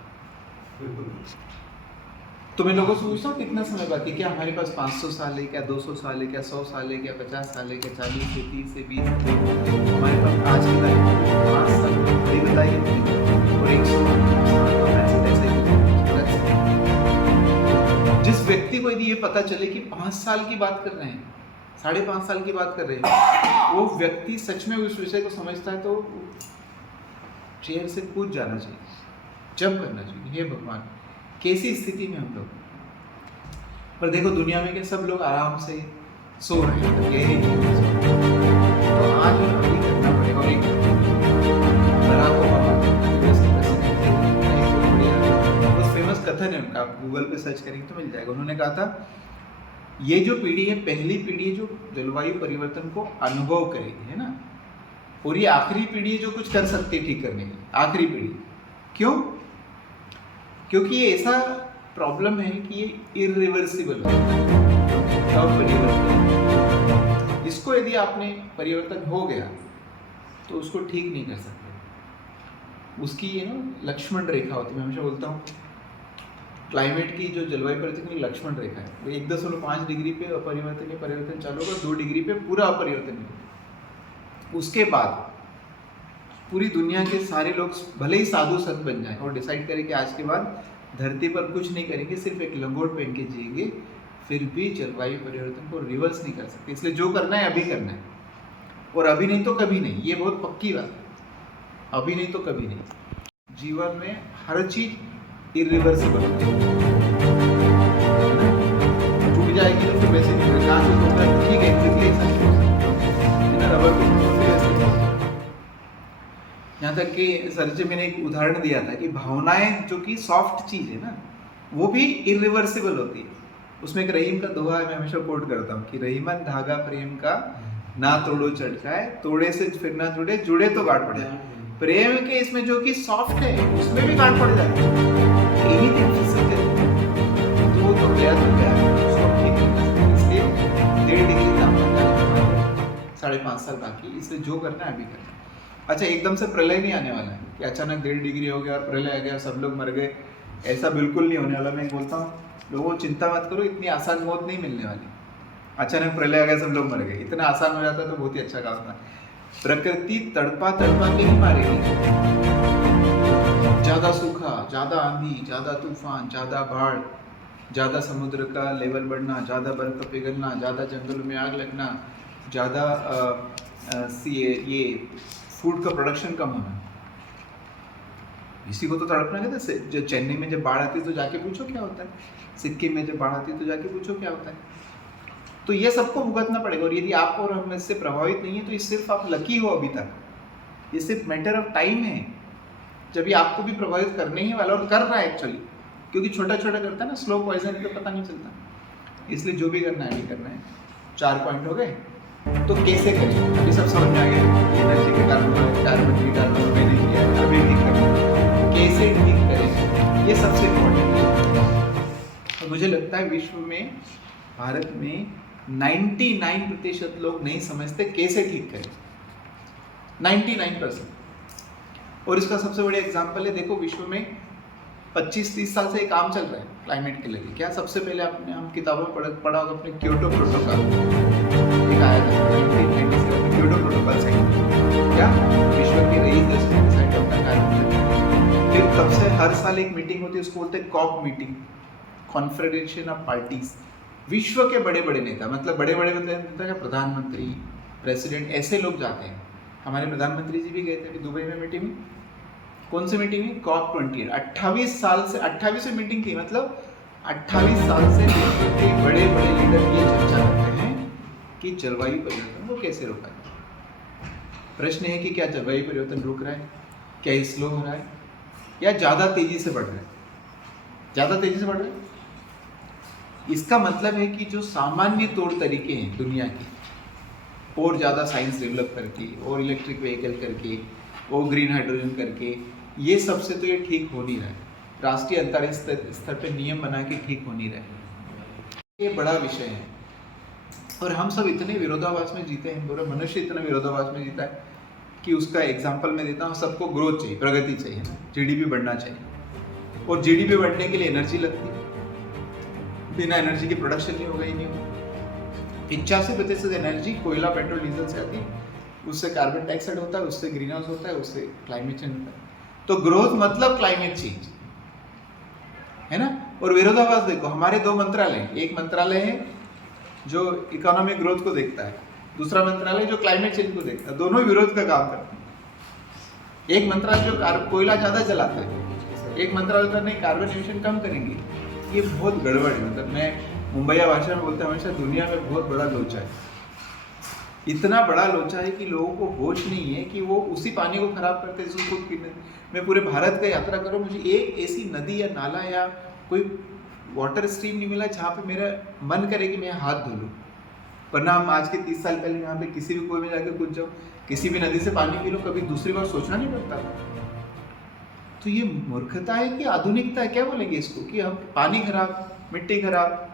तो मैं लोगों से पूछता हूँ कितना समय बाकी, क्या हमारे पास 500 साल है, क्या 200 साल है, क्या 100 साल है, क्या 50 साल है, क्या 40 से 30 से 20, हमारे पास आज की तारीख में 5 साल घड़ी बताई और 100 जिस व्यक्ति को यदि ये पता चले कि 5 साल की बात कर रहे हैं, 5.5 साल की बात कर रहे हैं, वो व्यक्ति सच में उस विषय को समझता है तो चेयर से कूद जाना चाहिए, जंप करना चाहिए। हे भगवान, कैसी स्थिति में हम लोग। पर देखो दुनिया में क्या सब लोग आराम से सो रहे हैं, ये तो आज और अभी करना पड़ेगा। और एक बराक ओबामा बहुत फेमस कथन है उनका, आप गूगल पे सर्च करेंगे तो मिल जाएगा। उन्होंने कहा था, ये जो पीढ़ी है, पहली पीढ़ी है जो जलवायु परिवर्तन को अनुभव करेगी, है ना, और ये आखिरी पीढ़ी है जो कुछ कर सकती है ठीक करने के लिए, आखिरी पीढ़ी। क्यों? क्योंकि ये ऐसा प्रॉब्लम है कि ये इरिवर्सिबल है, परिवर्तन। इसको यदि आपने परिवर्तन हो गया तो उसको ठीक नहीं कर सकते। उसकी लक्ष्मण रेखा होती है, मैं हमेशा बोलता हूँ क्लाइमेट की जो जलवायु परिवर्तन की लक्ष्मण रेखा है, 1.5 डिग्री पे अपरिवर्तन या परिवर्तन चालू होगा, 2 डिग्री पे पूरा अपरिवर्तन होगा। उसके बाद पूरी दुनिया के सारे लोग भले ही साधु संत बन जाएं और डिसाइड करें कि आज के बाद धरती पर कुछ नहीं करेंगे, सिर्फ एक लंगोट पहन के जिएंगे, फिर भी जलवायु परिवर्तन को रिवर्स नहीं कर सकते। इसलिए जो करना है अभी करना है, और अभी नहीं तो कभी नहीं, ये बहुत पक्की बात है, अभी नहीं तो कभी नहीं। जीवन में हर चीज इरिवर्सिबल होती है, टूट जाएगी तो फिर वैसे नहीं, कहाँ से टूट रहा है ठीक है, रबर को यहाँ तक कि सर जी मैंने एक उदाहरण दिया था कि भावनाएं जो कि सॉफ्ट चीज है ना, वो भी इरिवर्सिबल होती है। उसमें एक रहीम का दोहा है, मैं हमेशा कोट करता हूँ कि रहीमन धागा प्रेम का ना तोड़ो चटकाए, तोड़े से फिर ना जुड़े, जुड़े तो गांठ पड़ जाए। प्रेम के इसमें जो कि सॉफ्ट है उसमें भी गांठ पड़ जाए, एनीथिंग फिजिकल तो वो तो गया तो गया, उसको ठीक नहीं। इसलिए 1.5 डिग्री तापमान 5.5 साल बाकी, इसलिए जो करना है अभी करना है। अच्छा, एकदम से प्रलय नहीं आने वाला है कि अचानक 1.5 डिग्री हो गया और प्रलय आ गया, सब लोग मर गए, ऐसा बिल्कुल नहीं होने वाला। मैं बोलता हूँ लोगों चिंता मत करो, इतनी आसान मौत नहीं मिलने वाली। अचानक प्रलय आ गया, सब लोग मर गए, इतना आसान हो जाता तो बहुत ही अच्छा काम था। प्रकृति तड़पा तड़पा के ही मारेगी, ज्यादा सूखा, ज्यादा आंधी, ज्यादा तूफान, ज्यादा बाढ़, ज्यादा समुद्र का लेवल बढ़ना, ज्यादा बर्फ का पिघलना, ज्यादा जंगलों में आग लगना, ज्यादा ये फूड का प्रोडक्शन कम होना, इसी को तो तड़पना कहते हैं। जो चेन्नई में जब बाढ़ आती है तो जाके पूछो क्या होता है, सिक्किम में जब बाढ़ आती है तो जाके पूछो क्या होता है। तो ये सबको भुगतना पड़ेगा, और यदि आप और हम इससे प्रभावित नहीं है तो ये सिर्फ आप लकी हो अभी तक, ये सिर्फ मैटर ऑफ टाइम है जब ये आपको भी प्रभावित करने ही वाला, और कर रहा है एक्चुअली, क्योंकि छोटा छोटा करता है ना, स्लो पॉइजन है तो पता नहीं चलता। इसलिए जो भी करना है अभी करना है। 4 पॉइंट हो गए, तो कैसे करें अभी सब समझ में आ गया, एनर्जी के कारण कार्बन की कारण मैंने किया, अभी ठीक करना कैसे ठीक करें, ये सबसे इम्पोर्टेंट है। और मुझे लगता है विश्व में, भारत में 99% लोग नहीं समझते कैसे ठीक करें, 99%। और इसका सबसे बड़ा एग्जाम्पल है, देखो विश्व में 25-30 साल से एक काम चल रहा है क्लाइमेट के लिए। क्या सबसे पहले आपने हम किताबों में पढ़ा होगा अपने क्योटो प्रोटोकॉल, एक आया था 1997 में, क्योटो प्रोटोकॉल से क्या विश्व के रईस देश ने डिसाइड अपना कार्य किया। फिर तब से हर साल एक मीटिंग होती है, उसको बोलते हैं COP meeting, confederation of parties. विश्व के बड़े बड़े नेता, मतलब बड़े बड़े नेता का प्रधानमंत्री, प्रेसिडेंट, ऐसे लोग जाते हैं। हमारे प्रधानमंत्री जी भी गए थे दुबई में मीटिंग में। कौन सी मीटिंग है? COP28। 28 साल से 28वीं मीटिंग थी, मतलब 28 साल से बड़े बड़े लीडर ये चर्चा करते हैं कि जलवायु परिवर्तन को कैसे रोका जाए। प्रश्न है कि क्या जलवायु परिवर्तन रुक रहा है, क्या ये स्लो हो रहा है या ज़्यादा तेजी से बढ़ रहा है। ज़्यादा तेजी से बढ़ रहा है, इसका मतलब है कि जो सामान्य तौर तरीके हैं दुनिया के, और ज़्यादा साइंस डेवलप करके और इलेक्ट्रिक व्हीकल करके और ग्रीन हाइड्रोजन करके, ये सबसे तो ये ठीक हो नहीं रहा है। राष्ट्रीय अंतर्राष्ट्रीय स्तर पे नियम बना के ठीक हो नहीं रहे। ये बड़ा विषय है और हम सब इतने विरोधाभास में जीते हैं, पूरा मनुष्य इतना विरोधाभास में जीता है कि उसका एग्जाम्पल मैं देता हूँ। सबको ग्रोथ चाहिए, प्रगति चाहिए, जीडीपी बढ़ना चाहिए, और जीडीपी बढ़ने के लिए एनर्जी लगती है। बिना एनर्जी के प्रोडक्शन नहीं होगा ही नहीं होगा। 85% एनर्जी कोयला, पेट्रोल, डीजल से आती है, उससे कार्बन डाइऑक्साइड होता है, उससे ग्रीन हाउस होता है, उससे क्लाइमेट चेंज होता है। तो ग्रोथ मतलब क्लाइमेट चेंज है ना। और विरोधाभास देखो, हमारे दो मंत्रालय, एक मंत्रालय है जो इकोनॉमिक ग्रोथ को देखता है, दूसरा मंत्रालय जो क्लाइमेट चेंज को देखता है। दोनों विरोध का काम करते हैं। एक मंत्रालय जो कोयला ज्यादा जलाता है, एक मंत्रालय का नहीं, कार्बन एमिशन कम करेंगे। ये बहुत गड़बड़ है। मतलब मैं मुंबईया भाषा में बोलता हूँ हमेशा, दुनिया में बहुत बड़ा लोचा है। इतना बड़ा लोचा है कि लोगों को होश नहीं है कि वो उसी पानी को खराब करते हैं जिसको खुद पीने। मैं पूरे भारत का यात्रा करूँ, मुझे एक ऐसी नदी या नाला या कोई वाटर स्ट्रीम नहीं मिला जहाँ पे मेरा मन करे कि मैं हाथ धो लूँ। वरना हम आज के 30 साल पहले यहाँ पे किसी भी कुएं में जाकर कूद जाओ, किसी भी नदी से पानी पी लो, कभी दूसरी बार सोचना नहीं पड़ता था। तो ये मूर्खता है कि आधुनिकता है, क्या बोलेंगे इसको, कि हम पानी खराब, मिट्टी खराब,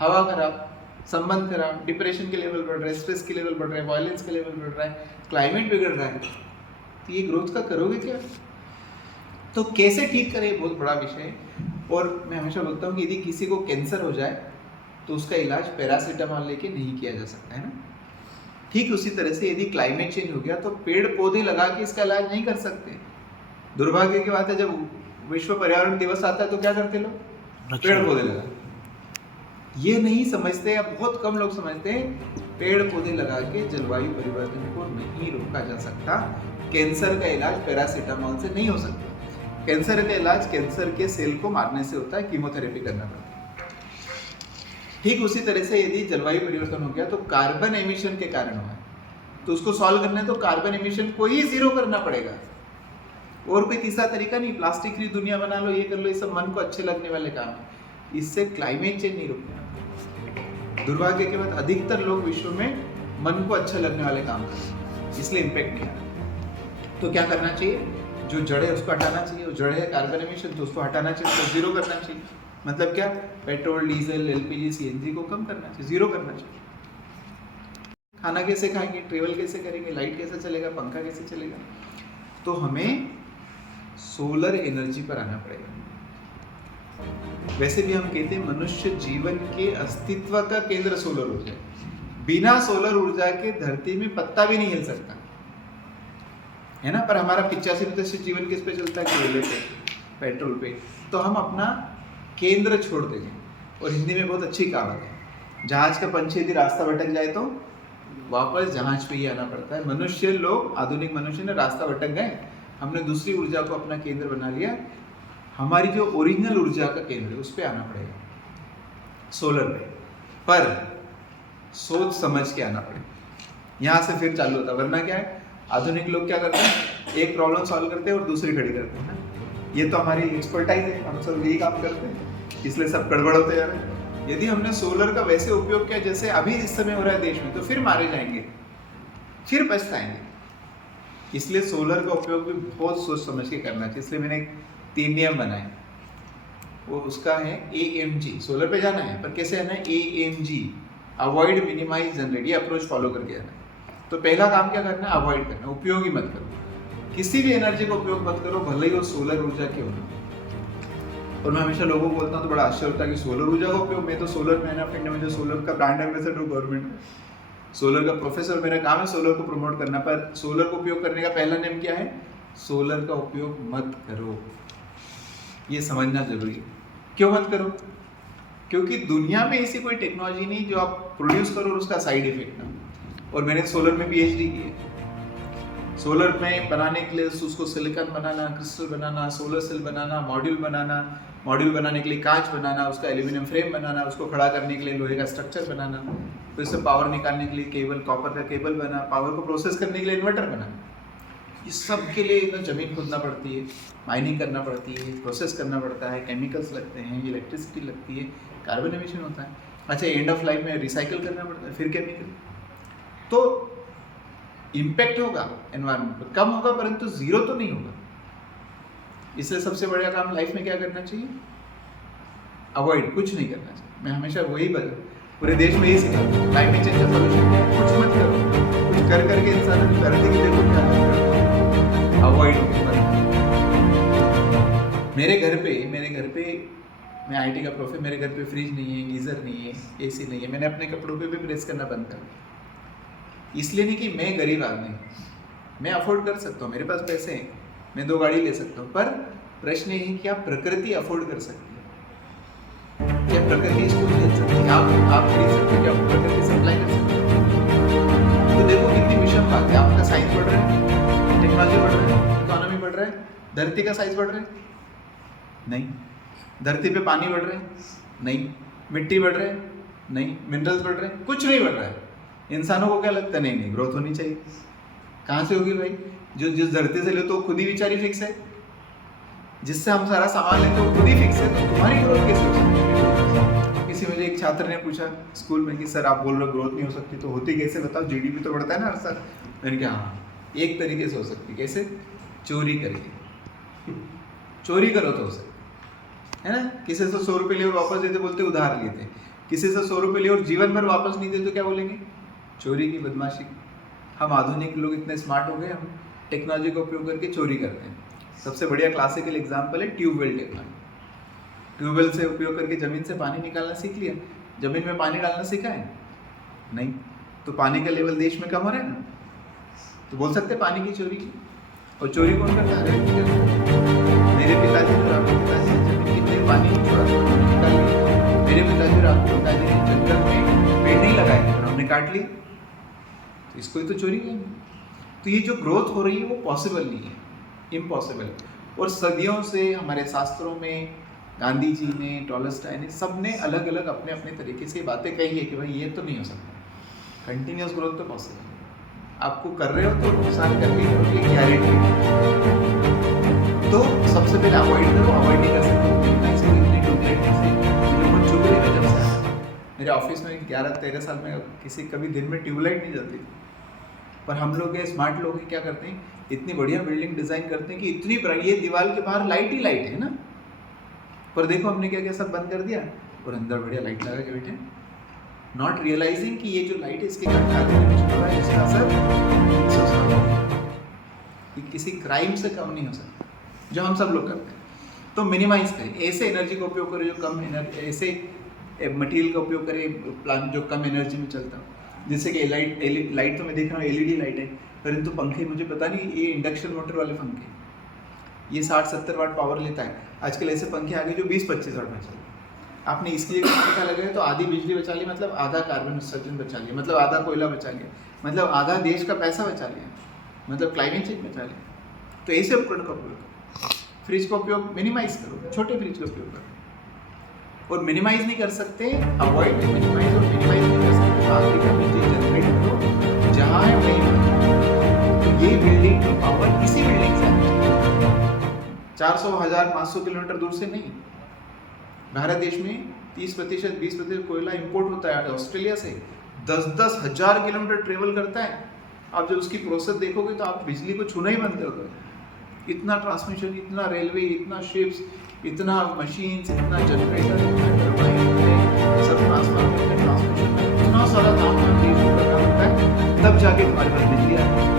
हवा खराब, संबंध खराब, डिप्रेशन के लेवल बढ़ रहे हैं, स्ट्रेस के लेवल बढ़ रहे हैं, वायलेंस के लेवल बढ़ रहा है, क्लाइमेट बिगड़ रहा है। तो ये ग्रोथ का करोगे क्या? तो कैसे ठीक करें, बहुत बड़ा विषय है। और मैं हमेशा बोलता हूँ कि यदि किसी को कैंसर हो जाए तो उसका इलाज पैरासीटामोल लेके नहीं किया जा सकता है ना। ठीक उसी तरह से यदि क्लाइमेट चेंज हो गया तो पेड़ पौधे लगा के इसका इलाज नहीं कर सकते। दुर्भाग्य की बात है, जब विश्व पर्यावरण दिवस आता है तो क्या करते लोग? पेड़ पौधे लगा। ये नहीं समझते, या बहुत कम लोग समझते हैं, पेड़ पौधे लगा के जलवायु परिवर्तन को नहीं रोका जा सकता। कैंसर का इलाज पैरासीटामोल से नहीं हो सकता। कैंसर का इलाज कैंसर के सेल को मारने से होता है, कीमोथेरेपी करना पड़ता है। ठीक उसी तरह से यदि जलवायु परिवर्तन हो गया तो कार्बन एमिशन के कारण हुआ है, तो उसको सॉल्व करना है तो कार्बन एमिशन को ही जीरो करना पड़ेगा। और कोई तीसरा तरीका नहीं। प्लास्टिक फ्री दुनिया बना लो, ये कर लो, ये सब मन को अच्छे लगने वाले काम है। इससे क्लाइमेट चेंज नहीं रुकना। दुर्भाग्य के बाद अधिकतर लोग विश्व में मन को अच्छा लगने वाले काम करते हैं, इसलिए इम्पैक्ट नहीं आ रहा। तो क्या करना चाहिए? जो जड़ है उसको हटाना चाहिए। और जड़ है कार्बन एमिशन, तो उसको हटाना चाहिए, उसको जीरो करना चाहिए। मतलब क्या? पेट्रोल, डीजल, एलपीजी, सीएनजी को कम करना चाहिए, जीरो करना चाहिए। खाना कैसे खाएंगे, ट्रेवल कैसे करेंगे, लाइट कैसे चलेगा, पंखा कैसे चलेगा? तो हमें सोलर एनर्जी पर आना पड़ेगा। वैसे भी हम कहते हैं मनुष्य जीवन के अस्तित्व का केंद्र सोलर ऊर्जा है। बिना सोलर ऊर्जा के धरती में पत्ता भी नहीं हिल सकता है ना। पर हमारा 85% जीवन किस पे चलता है? कोयले पे, पेट्रोल पे। तो हम अपना केंद्र छोड़ देंगे। और हिंदी में बहुत अच्छी कहावत है, जहाज का पंछी यदि रास्ता भटक जाए तो वापस जहाज पे ही आना पड़ता है। मनुष्य लोग, आधुनिक मनुष्य ने रास्ता भटक गए, हमने दूसरी ऊर्जा को अपना केंद्र बना लिया। हमारी जो ओरिजिनल ऊर्जा का केंद्र है उस पर आना पड़ेगा, सोलर पे। पर सोच समझ के आना पड़ेगा, यहाँ से फिर चालू होता। वरना क्या है, आधुनिक लोग क्या करते हैं, एक प्रॉब्लम सॉल्व करते हैं और दूसरी खड़ी करते हैं। ये तो हमारी एक्सपर्टाइज है, हम सब यही काम करते हैं, इसलिए सब गड़बड़ होते जा रहे हैं। यदि हमने सोलर का वैसे उपयोग किया जैसे अभी इस समय हो रहा है देश में, तो फिर मारे जाएंगे, फिर पछताएंगे। इसलिए सोलर का उपयोग भी बहुत सोच समझ के करना चाहिए। इसलिए मैंने 3 नियम बनाए। वो उसका है AMG, सोलर पे जाना है, पर कैसे आना है? AMG, avoid, minimize, generate. ये अप्रोच फॉलो करके जाना है। तो पहला काम क्या करना है? अवॉइड करना, उपयोग ही मत करो। किसी भी एनर्जी का उपयोग मत करो, भले ही वो सोलर ऊर्जा क्यों हो। और मैं हमेशा लोगों को बोलता हूँ, तो बड़ा आश्चर्य होता है कि सोलर ऊर्जा का उपयोग। मैं तो सोलर मैन ऑफ इंडिया में जो सोलर का ब्रांड एम्बेसडर हूँ गवर्नमेंट में, सोलर का प्रोफेसर, मेरा काम है सोलर को प्रमोट करना। पर सोलर को उपयोग करने का पहला नियम क्या है? सोलर का उपयोग मत करो। ये समझना जरूरी है। क्यों मत करो? क्योंकि दुनिया में ऐसी कोई टेक्नोलॉजी नहीं जो आप प्रोड्यूस करो और उसका साइड इफेक्ट ना हो। और मैंने सोलर में PhD की है। सोलर में बनाने के लिए उसको सिलिकॉन बनाना, क्रिस्टल बनाना, सोलर सेल बनाना, मॉड्यूल बनाने के लिए कांच बनाना, उसका एल्यूमिनियम फ्रेम बनाना, उसको खड़ा करने के लिए लोहे का स्ट्रक्चर बनाना, फिर उससे पावर निकालने के लिए केबल, कॉपर का केबल बना, पावर को प्रोसेस करने के लिए इन्वर्टर बनाना। इस सब के लिए इतना ज़मीन खोदना पड़ती है, माइनिंग करना पड़ती है, प्रोसेस करना पड़ता है, केमिकल्स लगते हैं, इलेक्ट्रिसिटी लगती है, कार्बन एमिशन होता है। अच्छा, एंड ऑफ लाइफ में रिसाइकल करना पड़ता है, फिर केमिकल। तो इम्पैक्ट होगा एनवायरनमेंट पर, कम होगा परंतु ज़ीरो तो नहीं होगा। इसलिए सबसे बड़ा काम लाइफ में क्या करना चाहिए? अवॉइड, कुछ नहीं करना चाहिए। मैं हमेशा वही पूरे देश में यही सिखाता हूँ, क्लाइमेट चेंज का सोल्यूशन है कुछ मत करो, कुछ कर करके इंसान धरती की देखो क्या करता। अवॉइड मेरे घर पे मैं आईटी का प्रोफेसर, मेरे घर पे फ्रिज नहीं है, गीज़र नहीं है, एसी नहीं है। मैंने अपने कपड़ों पे भी प्रेस करना बंद कर दिया। इसलिए नहीं कि मैं गरीब आदमी, मैं अफोर्ड कर सकता हूँ, मेरे पास पैसे हैं, मैं 2 गाड़ी ले सकता हूँ। पर प्रश्न ये है कि आप प्रकृति अफोर्ड कर सकती है क्या? प्रकृति इसको खरीद सकती है? आप खरीद सकते हो क्या? प्रकृति सप्लाई कर सकती है? तो देखो कितनी विषम बात है। आपका साइंस बढ़ रहा है, टेक्नोलॉजी बढ़ रहा है, इकोनॉमी बढ़ रहा है, धरती का साइज बढ़ रहा है? नहीं। धरती पे पानी बढ़ रहा है? नहीं। मिट्टी बढ़ रहा है? नहीं। मिनरल्स बढ़ रहे हैं? कुछ नहीं बढ़ रहा है। इंसानों को क्या लगता है? नहीं, ग्रोथ होनी चाहिए। कहाँ से होगी भाई? जिस धरती से ले तो खुद ही बेचारी फिक्स है, जिससे हम सारा सामान लेते हैं तो खुद ही फिक्स है, तो तुम्हारी ग्रोथ कैसे हो सकती है? किसी मुझे एक छात्र ने पूछा स्कूल में कि सर आप बोल रहे हो ग्रोथ नहीं हो सकती, तो होती कैसे बताओ? जीडीपी तो बढ़ता है ना हर साल। मैंने कहा हाँ, एक तरीके से हो सकती। कैसे? चोरी करके। चोरी करो तो हो सकती है ना। किसी से 100 रुपये लिए और वापस देते बोलते उधार लिए थे, किसी से 100 रुपये लिए और जीवन भर वापस नहीं देते तो क्या बोलेंगे? चोरी की, बदमाशी। हम आधुनिक लोग इतने स्मार्ट हो गए, हम टेक्नोलॉजी का उपयोग करके चोरी करते हैं। सबसे बढ़िया क्लासिकल एग्जाम्पल है ट्यूबवेल टेक्नोलॉजी। ट्यूबवेल से उपयोग करके ज़मीन से पानी निकालना सीख लिया। ज़मीन में पानी डालना सीखा है? नहीं। तो पानी का लेवल देश में कम हो रहा है ना, तो बोल सकते पानी की चोरी की। और चोरी कौन करता है? मेरे पिताजी और आपके पिताजी ने जमीन कितने पानी छोड़ा निकाल लिया। मेरे पिताजी और आपके पिताजी ने जंगल में पेड़ नहीं लगाए और हमने काट लिए, तो इसको ही तो चोरी है। तो ये जो ग्रोथ हो रही है वो पॉसिबल नहीं है, इम्पॉसिबल। और सदियों से हमारे शास्त्रों में गांधी जी ने, टॉलस्टॉय ने, सब ने अलग अलग अपने अपने तरीके से बातें कही है कि भाई ये तो नहीं हो सकता, कंटिन्यूस ग्रोथ तो पॉसिबल है। आपको कर रहे हो तो नुकसान करके करो, ये गारंटी है। तो सबसे पहले अवॉइड करो, अवॉइड नहीं कर सकते मेरे ऑफिस में 11-13 साल में किसी कभी दिन में ट्यूबलाइट नहीं जलती थी। पर हम लोग स्मार्ट लोग हैं, क्या करते हैं, इतनी बढ़िया बिल्डिंग डिज़ाइन करते हैं कि इतनी ये दीवार के बाहर लाइट ही लाइट है ना, पर देखो हमने क्या क्या सब बंद कर दिया और अंदर बढ़िया लाइट लगा के बैठे, नॉट रियलाइजिंग कि ये जो लाइट है इसके इसका असर किसी क्राइम से कम नहीं हो सकता, जो हम सब लोग करते हैं। तो मिनिमाइज करें, ऐसे एनर्जी का उपयोग करें जो कम एनर्जी, ऐसे मटेरियल का उपयोग करें प्लांट जो कम एनर्जी में चलता हो। जैसे कि लाइट तो मैं देख रहा हूँ एलईडी लाइट है, परंतु पंखे मुझे पता नहीं, ये इंडक्शन मोटर वाले पंखे ये 60-70 वाट पावर लेता है। आजकल ऐसे पंखे आ गए जो 20-25 वाट में चलते हैं। आपने इसके लिए पंखा लगाया तो आधी बिजली बचा ली, मतलब आधा कार्बन उत्सर्जन बचा लिया, मतलब आधा कोयला बचा लिया, मतलब आधा देश का पैसा बचा लिया, मतलब क्लाइमेट चेंज बचा लिया। तो ऐसे उपकरण का उपयोग करो। फ्रिज का उपयोग मिनिमाइज करो, छोटे फ्रिज का उपयोग करो। और मिनिमाइज नहीं कर सकते, अवॉइड मिनिमाइज और मिनिमाइज नहीं कर सकते तो आखिरी का बिजली जनरेट करो जहाँ है वहीं। तो ये बिल्डिंग की पावर इसी बिल्डिंग से आती है, 400, 1000, 500 किलोमीटर दूर से नहीं। भारत देश में 30%, 20% कोयला इंपोर्ट होता है ऑस्ट्रेलिया से, 10-10 हज़ार किलोमीटर ट्रेवल करता है। आप जब उसकी प्रोसेस देखोगे तो आप बिजली को छूना ही बंद कर दोगे। इतना ट्रांसमिशन, इतना रेलवे, इतना शिप्स, इतना मशीन्स, इतना जनरेटर, इतना टर्बाइन, सब ट्रांसफार्मर, ट्रांसमिशन, इतना सारा काम देश को करना पड़ता है, तब जाके तुम्हारे पास बिजली आती है।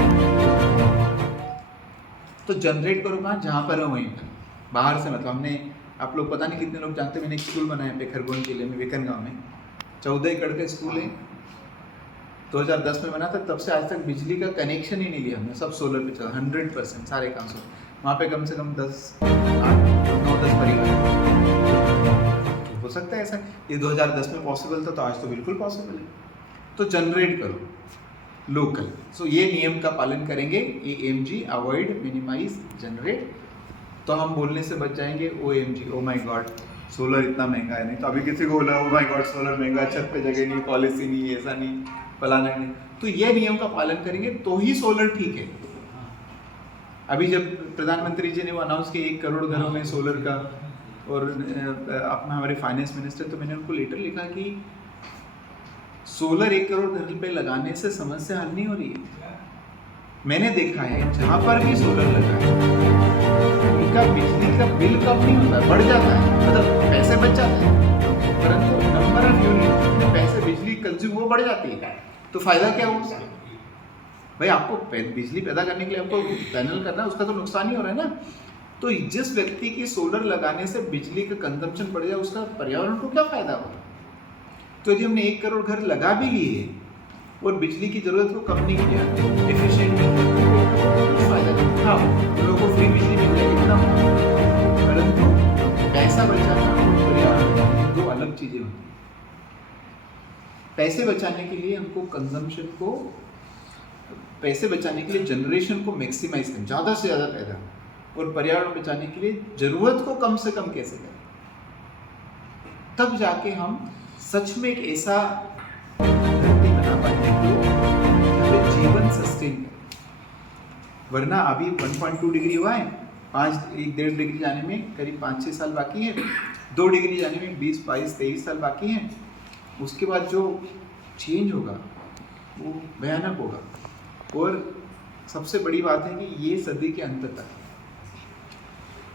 तो जनरेट करो कहाँ? जहाँ पर है वहीं पर, बाहर से मतलब हमने, आप लोग पता नहीं कितने लोग जानते हैं, मैंने एक स्कूल बनाया पे खरगोन जिले में, विकन गाँव में, 14 एकड़ का स्कूल है। 2010 में बना था, तब से आज तक बिजली का कनेक्शन ही नहीं लिया हमने, सब सोलर पे चला, 100% सारे काम सोलर। वहाँ पे कम से कम 9-10 परिवार हो सकता है ऐसा। ये 2010 में पॉसिबल था, तो आज तो बिल्कुल पॉसिबल है। तो जनरेट करो, लोकल। सो ये नियम का पालन करेंगे, AMG, अवॉइड, मिनिमाइज, जनरेट, तो हम बोलने से बच जाएंगे OMG, oh my God solar इतना महंगा है। नहीं तो अभी किसी को बोला ओ माय गॉड सोलर महंगा, छत पे जगह नहीं, पॉलिसी नहीं, ऐसा नहीं, फलाना नहीं। तो ये नियम का पालन करेंगे तो ही सोलर ठीक है। अभी जब प्रधानमंत्री जी ने वो अनाउंस किया 1 करोड़ घरों में सोलर का, और अपना हमारे फाइनेंस मिनिस्टर, तो मैंने उनको लेटर लिखा कि सोलर 1 करोड़ घर पे लगाने से समस्या हल नहीं हो रही है। मैंने देखा है जहां पर भी सोलर लगा है उनका बिजली का बिल कम नहीं होता, बढ़ जाता है, मतलब पैसे बच जाते हैं, परंतु नंबर ऑफ यूनिट जो पैसे बिजली कंज्यूम वो बढ़ जाती है। तो फायदा क्या हुआ उसका? भाई आपको बिजली पैदा करने के लिए आपको पैनल करना है, उसका तो नुकसान ही हो रहा है ना। तो जिस व्यक्ति की सोलर लगाने से बिजली का कंजम्पशन बढ़ जाए उसका पर्यावरण को क्या फायदा होगा? तो यदि हमने 1 करोड़ घर लगा भी लिए और बिजली की जरूरत को कम नहीं किया, एफिशिएंट कुछ फायदा नहीं। हाँ, लोगों को फ्री बिजली मिल जाएगी इतना, परंतु पैसा बचाना और पर्यावरण दो अलग चीजें होती हैं। पैसे बचाने के लिए हमको कंजम्पशन को, पैसे बचाने के लिए जनरेशन को मैक्सिमाइज करें, ज़्यादा से ज़्यादा पैदा, और पर्यावरण बचाने के लिए ज़रूरत को कम से कम कैसे करें, तब जाके हम सच में एक ऐसा धरती बना पाएंगे जो हमें जीवन सस्टेन करे। वरना अभी 1.2 डिग्री हुआ है, 1.5 डिग्री जाने में करीब 5-6 साल बाकी है, 2 डिग्री जाने में 20-22-23 साल बाकी हैं। उसके बाद जो चेंज होगा वो भयानक होगा। और सबसे बड़ी बात है कि ये सदी के अंत तक,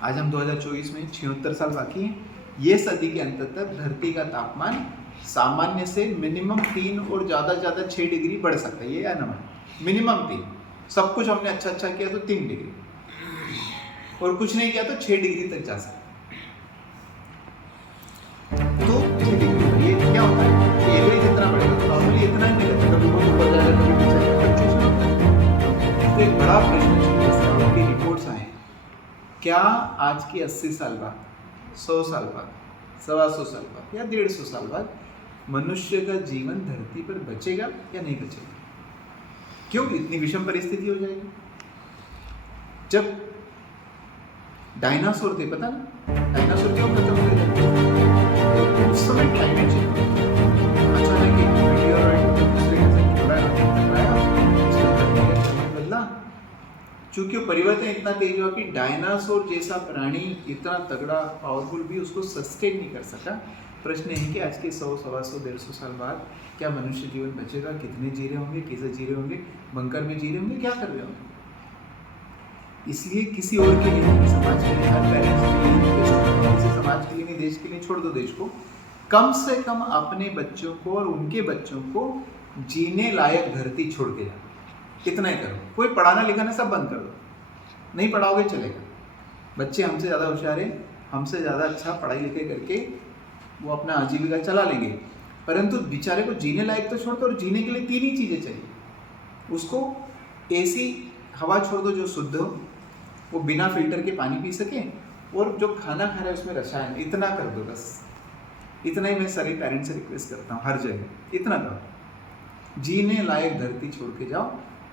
आज हम 2024 में 76 साल बाकी हैं, ये सदी के अंत तक धरती का तापमान सामान्य से मिनिमम 3 और ज़्यादा से ज़्यादा 6 डिग्री बढ़ सकता है। ये अनुमान मिनिमम 3, सब कुछ हमने अच्छा किया तो 3 डिग्री, और कुछ नहीं किया तो 6 डिग्री तक जा सकता है। तो 6 डिग्री ये क्या होता है? एवरेज इतना बढ़ेगा, तो नॉर्मली इतना ही नहीं रहता, कभी बहुत ऊपर जाएगा कभी नीचे जाएगा। तो एक बड़ा प्रश्न है, रिपोर्ट्स आए, क्या आज के 80 साल बाद, 100 साल बाद, 125 साल बाद या 150 साल बाद मनुष्य का जीवन धरती पर बचेगा या नहीं बचेगा? क्यों इतनी विषम परिस्थिति हो जाएगी? जब डायनासोर थे, पता ना डायनासोर क्यों खत्म हो गए? उस समय क्लाइमेट चेंज अचानक एक मीटियोराइट दूसरे के साथ टकराया, उसका बदला, चूंकि परिवर्तन इतना तेज हुआ कि डायनासोर जैसा प्राणी इतना तगड़ा पावरफुल भी उसको सस्टेन नहीं कर सका। प्रश्न है कि आज के 100, 125, 150 साल बाद क्या मनुष्य जीवन बचेगा? कितने जी रहे होंगे, कैसे जी रहे होंगे, बंकर में जी रहे होंगे, क्या कर रहे होंगे? इसलिए किसी और के लिए नहीं, समाज के लिए, हर पेरेंट्स के लिए, किसी समाज के लिए नहीं, देश के लिए, छोड़ दो देश को, कम से कम अपने बच्चों को और उनके बच्चों को जीने लायक धरती छोड़ के जाओ। इतना ही करो। कोई पढ़ाना लिखाना सब बंद कर दो, नहीं पढ़ाओगे चलेगा। बच्चे हमसे ज़्यादा होशियार हैं, हमसे ज़्यादा अच्छा पढ़ाई लिखाई करके वो अपना आजीविका चला लेंगे, परंतु बेचारे को जीने लायक तो छोड़ दो। और जीने के लिए 3 ही चीज़ें चाहिए उसको। ऐसी हवा छोड़ दो जो शुद्ध हो, वो बिना फिल्टर के पानी पी सके, और जो खाना खा रहा है उसमें रसायन, इतना कर दो बस। इतना ही मैं सारे पेरेंट्स से रिक्वेस्ट करता हूँ, हर जगह इतना करो। जीने लायक धरती छोड़ के जाओ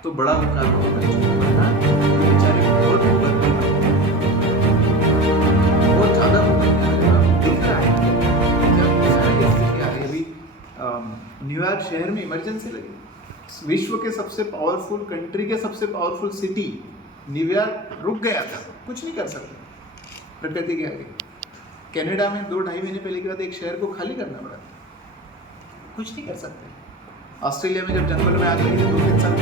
तो बड़ा मुकाम होगा बच्चों को पढ़ना। बेचारे बहुत ज़्यादा दिख रहा है। जब स्थिति आ रही है, अभी न्यूयॉर्क शहर में इमरजेंसी लगी, विश्व के सबसे पावरफुल कंट्री के सबसे पावरफुल सिटी न्यूयॉर्क रुक गया था, कुछ नहीं कर सकता प्रकृति के आगे। कनाडा में 2-2.5 महीने पहले के बाद एक शहर को खाली करना पड़ा, कुछ नहीं कर सकते। ऑस्ट्रेलिया में जब जंगल में आग लगी थी 2-3 साल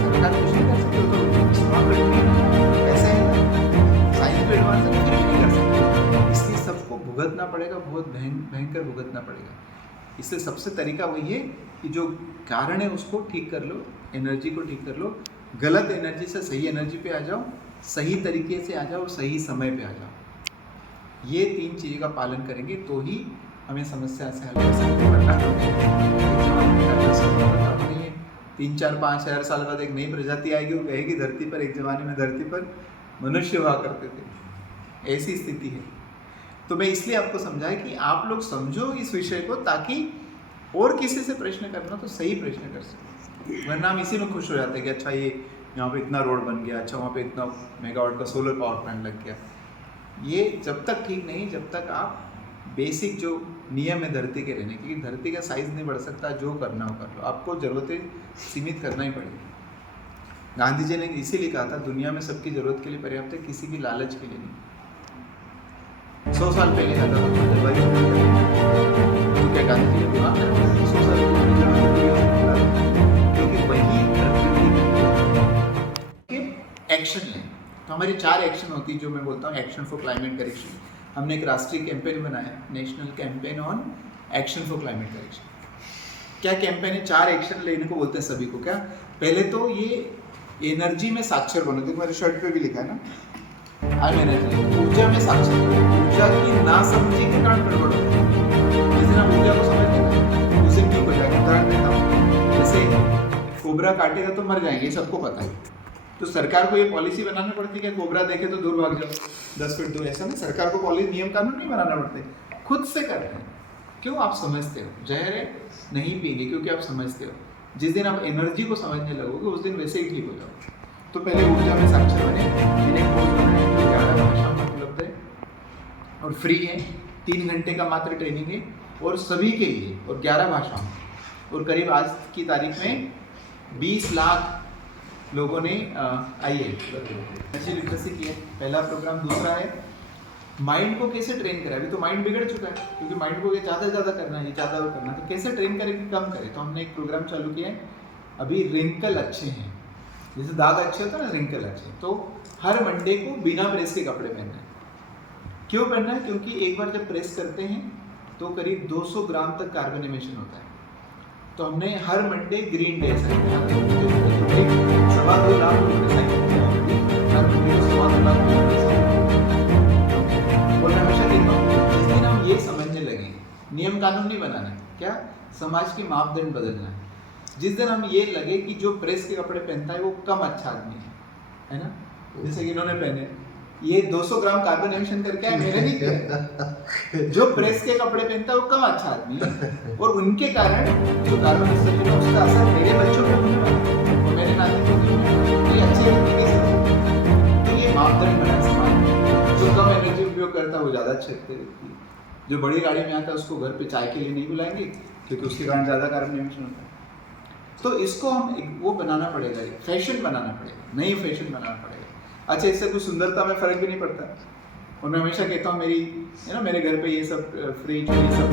सरकार कुछ नहीं कर सकती, तो ऐसे साइंस पे एडवांस है, कुछ नहीं कर सकते। इसलिए सबको भुगतना पड़ेगा, बहुत भयंकर भुगतना पड़ेगा। इसलिए सबसे तरीका वही है कि जो कारण है उसको ठीक कर लो, एनर्जी को ठीक कर लो, गलत एनर्जी से सही एनर्जी पे आ जाओ, सही तरीके से आ जाओ और सही समय पे आ जाओ। ये 3 चीज़ों का पालन करेंगे तो ही हमें समस्या से हल कर सकते हैं। वरना नहीं है, 3, 4, 5 हज़ार साल बाद एक नई प्रजाति आएगी, वो कहेगी धरती पर एक ज़माने में धरती पर मनुष्य हुआ करते थे, ऐसी स्थिति है। तो मैं इसलिए आपको समझाया कि आप लोग समझो इस विषय को, ताकि और किसी से प्रश्न करना तो सही प्रश्न कर सको। वरना हम इसी में खुश हो जाते हैं कि अच्छा ये यहाँ पे इतना रोड बन गया, अच्छा वहाँ पे इतना मेगावाट का सोलर पावर प्लांट लग गया। ये जब तक ठीक नहीं, जब तक आप बेसिक जो नियम है धरती के रहने, क्योंकि धरती का साइज़ नहीं बढ़ सकता, जो करना हो कर लो, आपको ज़रूरतें सीमित करना ही पड़ेगी। गांधी जी ने इसीलिए कहा था दुनिया में सबकी ज़रूरत के लिए पर्याप्त है, किसी की लालच के लिए नहीं। 100 साल पहले कहा था तो क्या गांधी जी ने दिमाग में 100 साल पहले, क्योंकि वही प्रकृति एक्शन लें। तो हमारी 4 एक्शन होती है जो मैं बोलता हूँ एक्शन फॉर क्लाइमेट करेक्शन। हमने एक राष्ट्रीय कैंपेन बनाया, national campaign on action for climate correction. क्या कैंपेन है? 4 एक्शन लेने को बोलते हैं सभी को। क्या? पहले तो ये एनर्जी में साक्षर बनो, देखो मेरे शर्ट पे भी लिखा है ना, आई एम एनर्जी, ऊर्जा में साक्षर बनो। ऊर्जा की ना समझी के कारण गड़बड़ होती है। जिस दिन आप ऊर्जा को समझ लेना उस दिन ठीक हो जाएगा। उदाहरण देता हूँ, जैसे कोबरा काटेगा तो मर जाएंगे, सबको पता है। तो सरकार को ये पॉलिसी बनानी पड़ती है कि कोबरा देखे तो दूर भाग जाओ, 10 फीट दूर। ऐसा नहीं, सरकार को पॉलिसी नियम कानून नहीं बनाना पड़ते, खुद से कर रहे हैं। क्यों? आप समझते हो। जहर है नहीं पीएंगे क्योंकि आप समझते हो। जिस दिन आप एनर्जी को समझने लगोगे उस दिन वैसे ही ठीक हो जाओगे। तो पहले ऊर्जा में साक्षर बने। मैंने एक कोर्स बनाया जो 11 भाषाओं में उपलब्ध है और फ्री है। 3 घंटे का मात्र ट्रेनिंग है और सभी के लिए, और 11 भाषाओं में। और करीब आज की तारीख में 20 लाख लोगों ने एनर्जी लिटरेसी की है। पहला प्रोग्राम। दूसरा है माइंड को कैसे ट्रेन करें। अभी तो माइंड बिगड़ चुका है क्योंकि माइंड को ये ज़्यादा से ज़्यादा करना है, ज़्यादा वो करना है, तो कैसे ट्रेन करें कि कम करें। तो हमने एक प्रोग्राम चालू किया है। अभी रिंकल अच्छे हैं, जैसे दाग अच्छे होते हैं ना, रिंकल अच्छे। तो हर मंडे को बिना प्रेस के कपड़े पहनना है। क्यों पहनना है? क्योंकि एक बार जब प्रेस करते हैं तो करीब 200 ग्राम तक कार्बन एमिशन होता है। तो हमने हर मंडे ग्रीन डे 2.25 लाख लोगों ने साइन किया। हर मंडे को 2.25 लाख लोगों ने साइन किया। और मैं हमेशा कहता हूँ जिस दिन हम ये समझने लगे नियम कानून नहीं बनाना है, क्या समाज के मापदंड बदलना है। जिस दिन हम ये लगे कि जो प्रेस के कपड़े पहनता है वो कम अच्छा आदमी है ना, जैसे कि इन्होंने पहने ये 200 ग्राम कार्बन एमिशन करके आए, मैंने नहीं किया। जो प्रेस के कपड़े पहनता है वो कम अच्छा आदमी है और उनके कारण जो कार्बन उत्सर्जन है उसका असर मेरे बच्चों पे होने वाला है और मेरे नाती को ये अच्छी तरीके से। तो ये मापदंड बना समाज। जो कम एनर्जी उपयोग करता है वो ज़्यादा अच्छे व्यक्ति है। जो बड़ी गाड़ी में आता है उसको घर पे चाय के लिए नहीं बुलाएंगे क्योंकि उसके कारण ज़्यादा कार्बन एमिशन होता है। तो इसको हम वो बनाना पड़ेगा, फैशन बनाना पड़ेगा, नई फैशन बनाना पड़ेगा। अच्छा, इससे कुछ सुंदरता में फ़र्क भी नहीं पड़ता। और मैं हमेशा कहता हूँ मेरे घर पे ये सब फ्रिज ये सब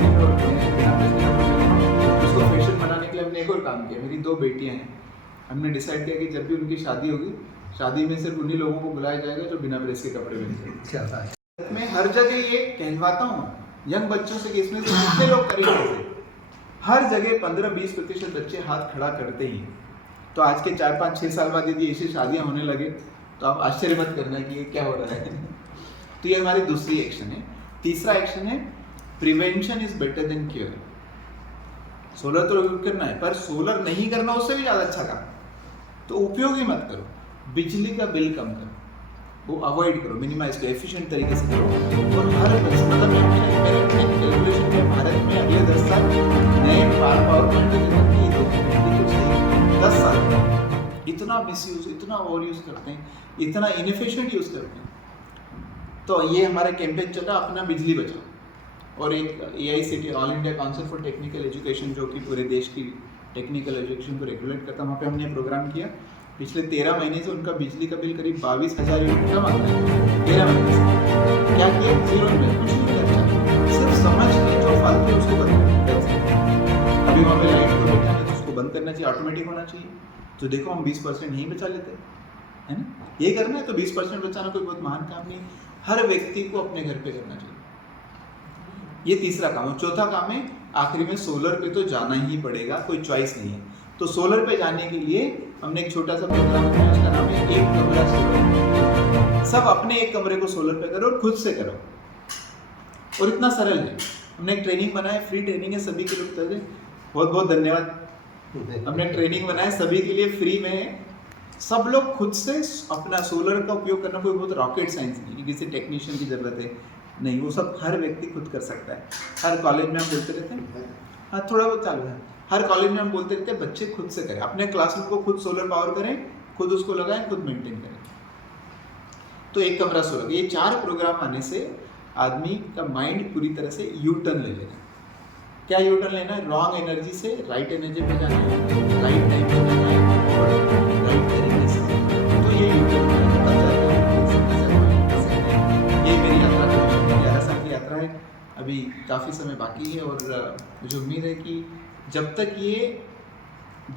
उसको फैशन बनाने के लिए हमने एक और काम किया। मेरी 2 बेटियाँ हैं। हमने डिसाइड किया कि जब भी उनकी शादी होगी, शादी में सिर्फ उन्हीं लोगों को बुलाया जाएगा जो बिना प्रेस के कपड़े पहनते हैं। मैं हर जगह ये कहलवाता हूँ यंग बच्चों से कि इसमें से कितने लोग करेंगे। हर जगह 15-20% बच्चे हाथ खड़ा करते ही। तो आज के 4-5-6 साल बाद यदि ऐसी शादियाँ होने लगे तो आप आश्चर्य मत करना कि ये क्या हो रहा है। तो ये हमारी दूसरी एक्शन है। तीसरा एक्शन है prevention is better than cure. Solar तो उपयोग करना है, पर सोलर नहीं करना उससे भी ज़्यादा अच्छा काम। तो उपयोग ही मत करो, बिजली का बिल कम करो, वो अवॉइड करो, मिनिमाइज करो, एफिशिएंट तरीके से करो। और हर मतलब कैलकुलेशन में भारत में अगले 10 साल नए पावर प्लांट की जरूरत है। 10 साल इतना मिसयूज, इतना ओवर यूज़ करते हैं, इतना इनएफिशिएंट यूज़ करते हैं। तो ये हमारा कैंपेन चला अपना बिजली बचाओ। और एक AICTE all India council for technical education जो कि पूरे देश की टेक्निकल एजुकेशन को रेगुलेट करता है, वहाँ पे हमने प्रोग्राम किया। पिछले 13 महीने से उनका बिजली का बिल करीब 22,000 यूनिट कम आता है। 13 महीने से क्या किया? 0 यूनिट, कुछ नहीं खर्चा, सिर्फ समझ के जो फालतू है उसको बंद करना। अभी वहाँ पे लाइट को बैठा है तो उसको बंद करना चाहिए, ऑटोमेटिक होना चाहिए। तो देखो हम 20% यहीं बचा लेते हैं, है ना। ये करना है तो 20% बचाना कोई बहुत महान काम नहीं, हर व्यक्ति को अपने घर पे करना चाहिए। ये तीसरा काम है। चौथा काम है आखिरी में सोलर पे तो जाना ही पड़ेगा, कोई चॉइस नहीं है। तो सोलर पे जाने के लिए हमने एक छोटा सा प्रोग्राम बनाया, उसका नाम है एक कमरा सोलर। सब अपने एक कमरे को सोलर पे करो और खुद से करो, और इतना सरल है। हमने एक ट्रेनिंग बनाया, फ्री ट्रेनिंग है सभी के लिए। बहुत बहुत धन्यवाद। हमने ट्रेनिंग बनाया सभी के लिए, फ्री में है। सब लोग खुद से अपना सोलर का उपयोग करना कोई बहुत रॉकेट साइंस नहीं, किसी टेक्नीशियन की ज़रूरत है नहीं, वो सब हर व्यक्ति खुद कर सकता है। हर कॉलेज में हम बोलते रहते हैं, हाँ थोड़ा बहुत चालू है। हर कॉलेज में हम बोलते रहते हैं बच्चे खुद से करें, अपने क्लासरूम को खुद सोलर पावर करें, खुद उसको लगाएं, खुद मेंटेन करें। तो एक कमरा सोलर, ये 4 प्रोग्राम आने से आदमी का माइंड पूरी तरह से यू टर्न ले लेगा। क्या यू टर्न लेना है? रॉन्ग एनर्जी से राइट एनर्जी पे जाना है, राइट टाइम पे जाना है और राइट तरीके से। तो ये यू टर्न है, तब जाकर ये मेरी यात्रा का 11 साल की यात्रा है। अभी काफ़ी समय बाकी है और मुझे उम्मीद है कि जब तक ये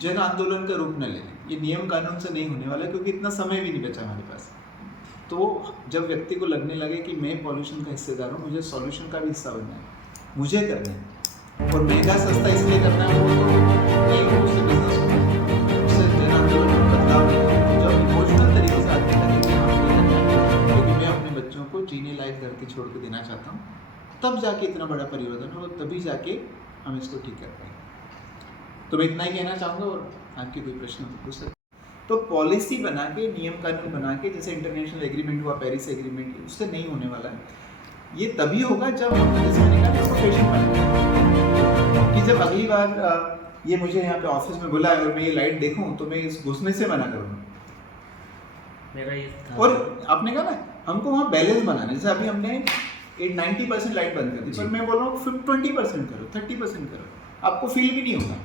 जन आंदोलन का रूप न ले, ये नियम कानून से नहीं होने वाला, क्योंकि इतना समय भी नहीं बचा हमारे पास। तो जब व्यक्ति को लगने लगे कि मैं पॉल्यूशन का हिस्सेदार हूँ, मुझे सॉल्यूशन का भी हिस्सा बनना है, मुझे करना है, और महंगा सस्ता इसलिए करना है, वो तो नहीं हो, उससे बिजनेस हो, उससे जन आंदोलन में बदलाव नहीं हो। जब इमोशनल तरीके से आदमी लगे कि हाँ मुझे करना है, क्योंकि मैं अपने बच्चों को जीने लायक धरती छोड़ के देना चाहता हूँ, तब जाके इतना बड़ा परिवर्तन हो, तभी जाके हम इसको ठीक कर पाएंगे। तो मैं इतना ही कहना चाहूँगा, और आपके कोई प्रश्न हो तो पूछ सकते। तो पॉलिसी बना के, नियम कानून बना के, जैसे इंटरनेशनल एग्रीमेंट हुआ, पेरिस एग्रीमेंट, उससे नहीं होने वाला है। ये तभी होगा जब हम, जैसे मैंने कहा, प्रोफेशन बने कि जब अगली बार ये मुझे यहाँ पे ऑफिस में बुलाए और मैं ये लाइट देखूँ तो मैं इस घुसने से मना करूँगा। मेरा ये और आपने कहा ना, हमको वहाँ बैलेंस बनाना है। जैसे अभी हमने 90% लाइट बंद कर दी, पर मैं बोल रहा हूँ 20% करो, 30% करो, आपको फील भी नहीं होगा।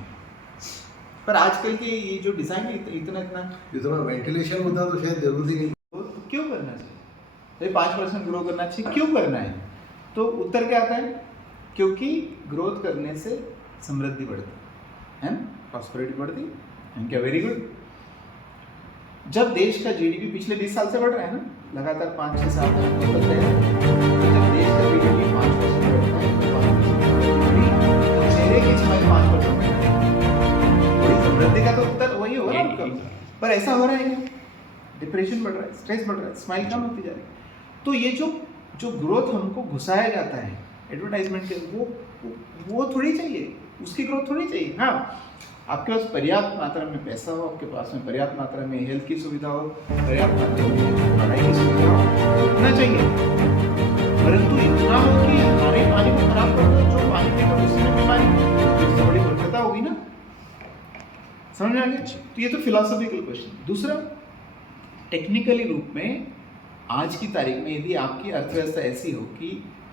पर आजकल के ये जो डिज़ाइन है इतना वेंटिलेशन होता तो शायद जरूरी नहीं। तो क्यों करना चाहिए? 5% ग्रो करना चाहिए, क्यों करना है? तो उत्तर क्या आता है? क्योंकि ग्रोथ करने से समृद्धि बढ़ती है ना, प्रॉस्पेरिटी बढ़ती है। क्या वेरी गुड। जब देश का जीडीपी पिछले 20 साल से बढ़ रहा है ना, लगातार 5-6 साल तक बढ़ रहा है, तो जब देश का जीडीपी 5% बढ़ता है तो चेहरे की स्माइल 5% बढ़ता है। समृद्धि का तो उत्तर वही होगा ना। पर ऐसा हो रहा है क्या? डिप्रेशन बढ़ रहा है, स्ट्रेस बढ़ रहा है, स्माइल कम होती जा रही है। तो ये जो ग्रोथ हमको घुसाया जाता है एडवर्टाइजमेंट के, वो थोड़ी चाहिए, उसकी ग्रोथ थोड़ी चाहिए। हाँ, आपके पास पर्याप्त मात्रा में पैसा हो, आपके पास में पर्याप्त मात्रा में हेल्थ की सुविधा हो, पर्याप्त मात्रा में पढ़ाई की सुविधा हो, उतना चाहिए। परंतु इतना हो कि हमारे पानी को खराब कर दो, जो पानी पीकर उसमें बीमारी, इससे बड़ी मूर्खता होगी ना। समझ में आ गया? तो ये तो फिलोसॉफिकल क्वेश्चन। दूसरा, टेक्निकली रूप में आज की तारीख में यदि आपकी अर्थव्यवस्था ऐसी हो कि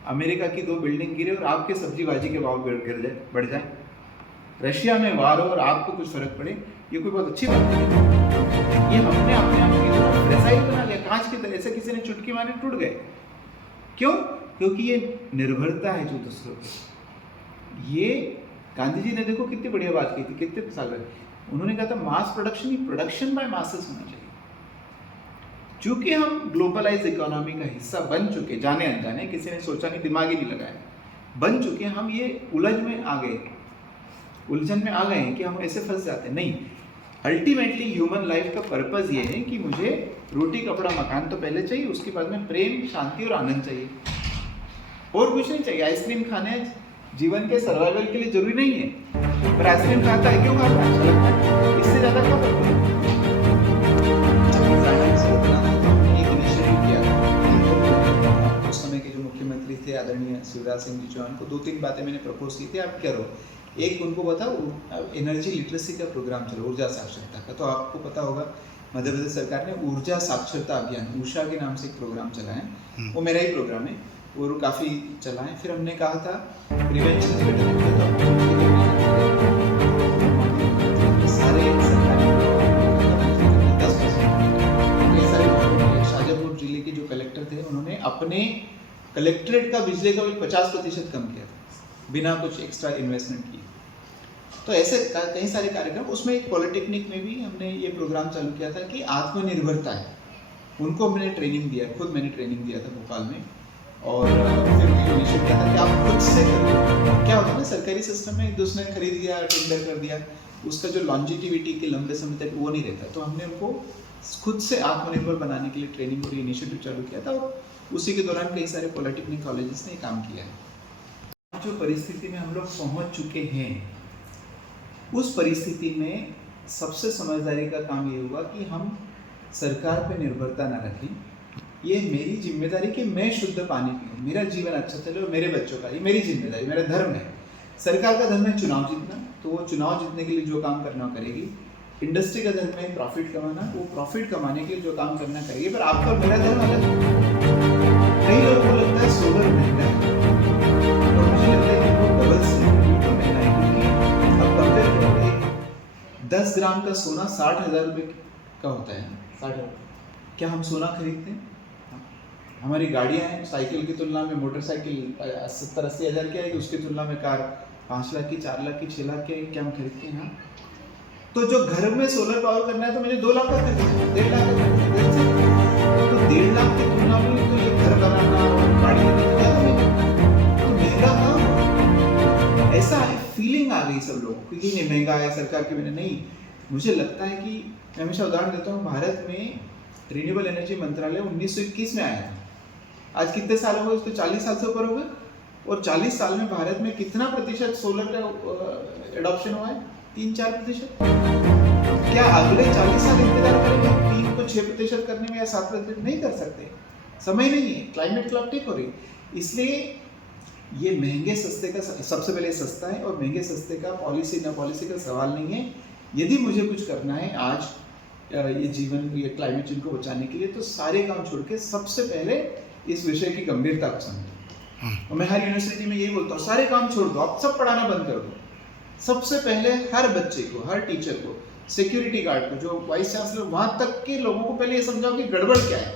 अमेरिका की 2 बिल्डिंग गिरे और आपके सब्जी भाजी के भाव बढ़ जाए, रशिया में वार हो और आपको कुछ फर्क पड़े, ये कोई बहुत अच्छी बात नहीं है। ये हमने अपने आप को इतना फ्रेजाइल बना लिया, कांच की तरह, ऐसे किसी ने चुटकी मारे टूट गए। क्यों? क्योंकि ये निर्भरता है जो दूसरों पर। ये गांधी जी ने देखो कितनी बढ़िया बात की थी, कितने साल पहले उन्होंने कहा था mass production he production by masses होना चाहिए। चूंकि हम ग्लोबलाइज इकोनॉमी का हिस्सा बन चुके, जाने अनजाने, किसी ने सोचा नहीं, दिमाग ही नहीं लगाया, बन चुके, हम ये उलझन में आ गए हैं कि हम ऐसे फंस जाते हैं। नहीं, अल्टीमेटली ह्यूमन लाइफ का पर्पस ये है कि मुझे रोटी कपड़ा मकान तो पहले चाहिए, उसके बाद में प्रेम, शांति और आनंद चाहिए, और कुछ नहीं चाहिए। आइसक्रीम खाने जीवन के सर्वाइवल के लिए जरूरी नहीं है, पर आइसक्रीम खाता है, क्यों खाता है? अच्छा लगता है, इससे ज़्यादा क्या फर्क है? हमने एक इनिशिएटिव किया था, उस समय के जो मुख्यमंत्री थे आदरणीय शिवराज सिंह जी चौहान को 2-3 बातें मैंने प्रपोज की थी, आप करो। एक, उनको बताओ एनर्जी लिटरेसी का प्रोग्राम चलो, ऊर्जा साक्षरता का। तो आपको पता होगा मध्य प्रदेश सरकार ने ऊर्जा साक्षरता अभियान, ऊषा के नाम से एक प्रोग्राम चला है, वो मेरा ही प्रोग्राम है, और काफ़ी चला है। फिर हमने कहा था प्रिवेंशन इज बेटर देन सारे सरकारी 10%। सारे शाजापुर जिले के जो कलेक्टर थे, उन्होंने अपने कलेक्ट्रेट का बिजली का बिल 50% कम किया था, बिना कुछ एक्स्ट्रा इन्वेस्टमेंट किए। तो ऐसे कई सारे कार्यक्रम, उसमें एक पॉलिटेक्निक में भी हमने ये प्रोग्राम चालू किया था कि आत्मनिर्भरता है, उनको हमने ट्रेनिंग दिया, खुद मैंने ट्रेनिंग दिया था भोपाल में, और फिर इनिशिएट किया था कि आप खुद से करो। क्या होता है ना, सरकारी सिस्टम में दूसरे ने खरीद दिया, टेंडर कर दिया, उसका जो लॉन्जिटिविटी के लंबे समय तक वो नहीं रहता। तो हमने उनको खुद से आत्मनिर्भर बनाने के लिए ट्रेनिंग और इनिशिएटिव चालू किया था, और उसी के दौरान कई सारे पॉलिटेक्निक कॉलेजेस ने काम किया है। जो परिस्थिति में हम लोग पहुँच चुके हैं, उस परिस्थिति में सबसे समझदारी का काम ये हुआ कि हम सरकार पे निर्भरता ना रखें। ये मेरी जिम्मेदारी कि मैं शुद्ध पानी पीऊँ, मेरा जीवन अच्छा चले और मेरे बच्चों का, ये मेरी जिम्मेदारी, मेरा धर्म है। सरकार का धर्म है चुनाव जीतना, तो वो चुनाव जीतने के लिए जो काम करना करेगी। इंडस्ट्री का धर्म है प्रॉफिट कमाना, वो प्रॉफिट कमाने के लिए जो काम करना करेगी। पर आपका और मेरा धर्म अलग है। कई लोगों को लगता है सोलर महंगा है, और मुझे लगता है कि वो डबल से महंगा है, क्योंकि अब कंपेयर करोगे 10 ग्राम का सोना 60,000 रुपये का होता है। 60,000। क्या हम सोना खरीदते हैं? हमारी गाड़ियाँ हैं, साइकिल की तुलना में मोटरसाइकिल 70-80 हज़ार की आएगी, उसकी तुलना में कार 5 लाख की, 4 लाख की, 6 लाख की, क्या हम खरीदते हैं? तो जो घर में सोलर पावर करना है तो मुझे 2 लाख का खरीदना है, 1.5 लाख का खरीदना है। तो 1.5 लाख की तुलना में तो ये घर बनाना और गाड़ी तो महंगा कहाँ? ऐसा है, फीलिंग आ गई सब लोगों को कि नहीं महंगा है सरकार की वजह नहीं। मुझे लगता है कि मैं हमेशा उदाहरण देता हूँ, भारत में रिन्यूएबल एनर्जी मंत्रालय 1921 में आया था। आज कितने साल हो गए उसको? 40 साल से ऊपर हो गए। और 40 साल में भारत में कितना प्रतिशत सोलर का एडॉप्शन हुआ है? 3-4%। क्या अगले 40 साल इंतजार करेंगे 3 को 6% करने में या 7% नहीं कर सकते? समय नहीं है, क्लाइमेट क्लब ठीक हो रही। इसलिए ये महंगे सस्ते का सबसे पहले सस्ता है, और महंगे सस्ते का पॉलिसी ना पॉलिसी का सवाल नहीं है। यदि मुझे कुछ करना है आज ये जीवन, ये क्लाइमेट चेंज को बचाने के लिए, तो सारे काम छोड़ के सबसे पहले इस विषय की गंभीरता को समझो। और मैं हर यूनिवर्सिटी में यही बोलता हूँ, सारे काम छोड़ दो, आप सब पढ़ाना बंद कर दो। सबसे पहले हर बच्चे को, हर टीचर को, सिक्योरिटी गार्ड को, जो वाइस चांसलर, वहाँ तक के लोगों को पहले ये समझाओ कि गड़बड़ क्या है।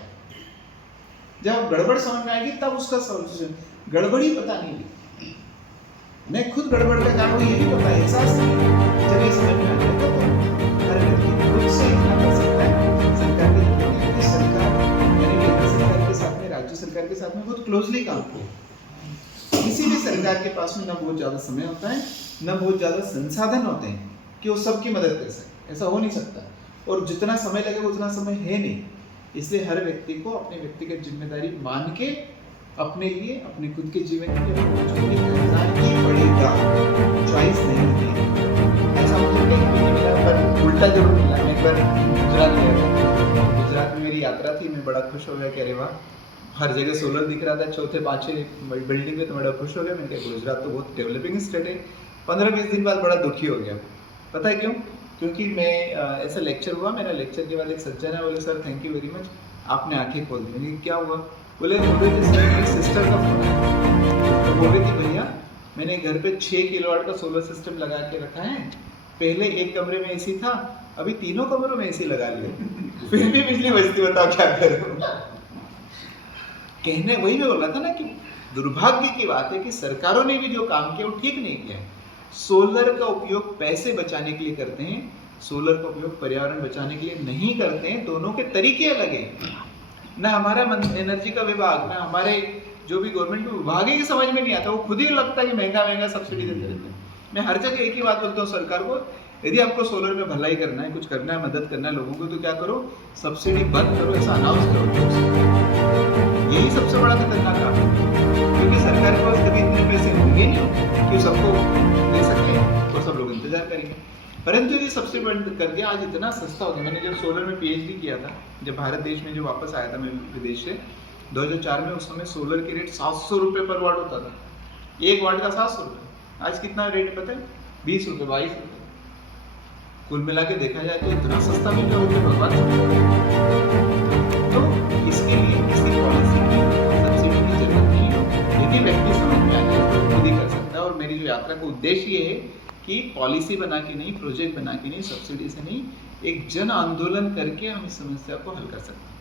जब गड़बड़ समझ में आएगी तब उसका सॉल्यूशन। गड़बड़ ही पता नहीं, मैं खुद गड़बड़ का कारण ये भी पता है, एहसास नहीं। जब ये समझ में आ जाएगा तो हर व्यक्ति खुद से इतना कर सकता है। सरकार की सरकार सरकार के साथ में, राज्य सरकार के साथ में बहुत क्लोजली काम करें। किसी भी सरकार के पास में ना बहुत ज़्यादा समय होता है, ना बहुत ज़्यादा संसाधन होते हैं कि वो सबकी मदद कर सके, ऐसा हो नहीं सकता। और जितना समय लगेगा उतना समय है नहीं। इसलिए हर व्यक्ति को अपनी व्यक्तिगत जिम्मेदारी मान के अपने लिए, अपने खुद के जीवन के लिए करना ही पड़ेगा, चॉइस नहीं है। ऐसा मुझे नहीं मिला, पर उल्टा जरूर मिला। मैं एक बार गुजरात गया था, गुजरात में मेरी यात्रा थी, मैं बड़ा खुश हो गया कि अरे वाह, हर जगह सोलर दिख रहा था, 4-5 बिल्डिंग में, तो बड़ा खुश हो गया। मैंने कहा गुजरात तो बहुत डेवलपिंग स्टेट है। 15-20 दिन बाद बड़ा दुखी हो गया। पता है क्यों? क्योंकि मैं ऐसा लेक्चर हुआ, मेरा लेक्चर के बाद एक सज्जन है, बोले sir thank you very much, आपने आंखें खोल दी। मैंने क्या हुआ? बोले मेरी सिस्टर का फोन है, तो बोल रही थी भैया मैंने घर पे 6 किलोवाट का सोलर सिस्टम लगा के रखा है। पहले एक कमरे में एसी था, अभी 3 कमरों में एसी लगा लिया, फिर भी बिजली बचती, बताओ क्या करूं। कहने वही मैं बोल रहा था ना कि दुर्भाग्य की बात है कि सरकारों ने भी जो काम किया वो ठीक नहीं किया। सोलर का उपयोग पैसे बचाने के लिए करते हैं, सोलर का उपयोग पर्यावरण बचाने के लिए नहीं करते हैं। दोनों के तरीके अलग हैं। ना हमारा एनर्जी का विभाग, ना हमारे जो भी गवर्नमेंट के विभाग है, समझ में नहीं आता। वो खुद ही लगता है कि महंगा सब्सिडी देते रहते हैं। मैं हर जगह एक ही बात बोलता हूँ सरकार को, यदि आपको सोलर में भलाई करना है, कुछ करना है, मदद करना है लोगों को, तो क्या करो, सब्सिडी बंद करो, ऐसा अनाउंस करो। यही सबसे बड़ा खतरनाक काम है, क्योंकि सरकार के पास कभी इतने पैसे होंगे नहीं कि सबको दे सके, तो सब लोग इंतजार करेंगे। परंतु यदि सब्सिडी बंद कर दिया, आज इतना सस्ता हो गया। मैंने जब सोलर में पीएचडी किया था, जब भारत देश में जो वापस आया था मैं विदेश से 2004 में, उस समय सोलर के रेट 700 रुपये पर वाट होता था। 1 वाट का 700 रुपये। आज कितना रेट पता है? 20 रुपये, 22 रुपये। कुल मिला के देखा जाए तो इतना सस्ता मिल रहा है भगवान। तो इसके लिए किसी पॉलिसी की सब्सिडी की जरूरत नहीं है। यदि व्यक्ति समझ में आ जाए तो खुद ही कर सकता है। और मेरी जो यात्रा का उद्देश्य ये है कि पॉलिसी बना के नहीं, प्रोजेक्ट बना के नहीं, सब्सिडी से नहीं, एक जन आंदोलन करके हम इस समस्या को हल कर सकते हैं।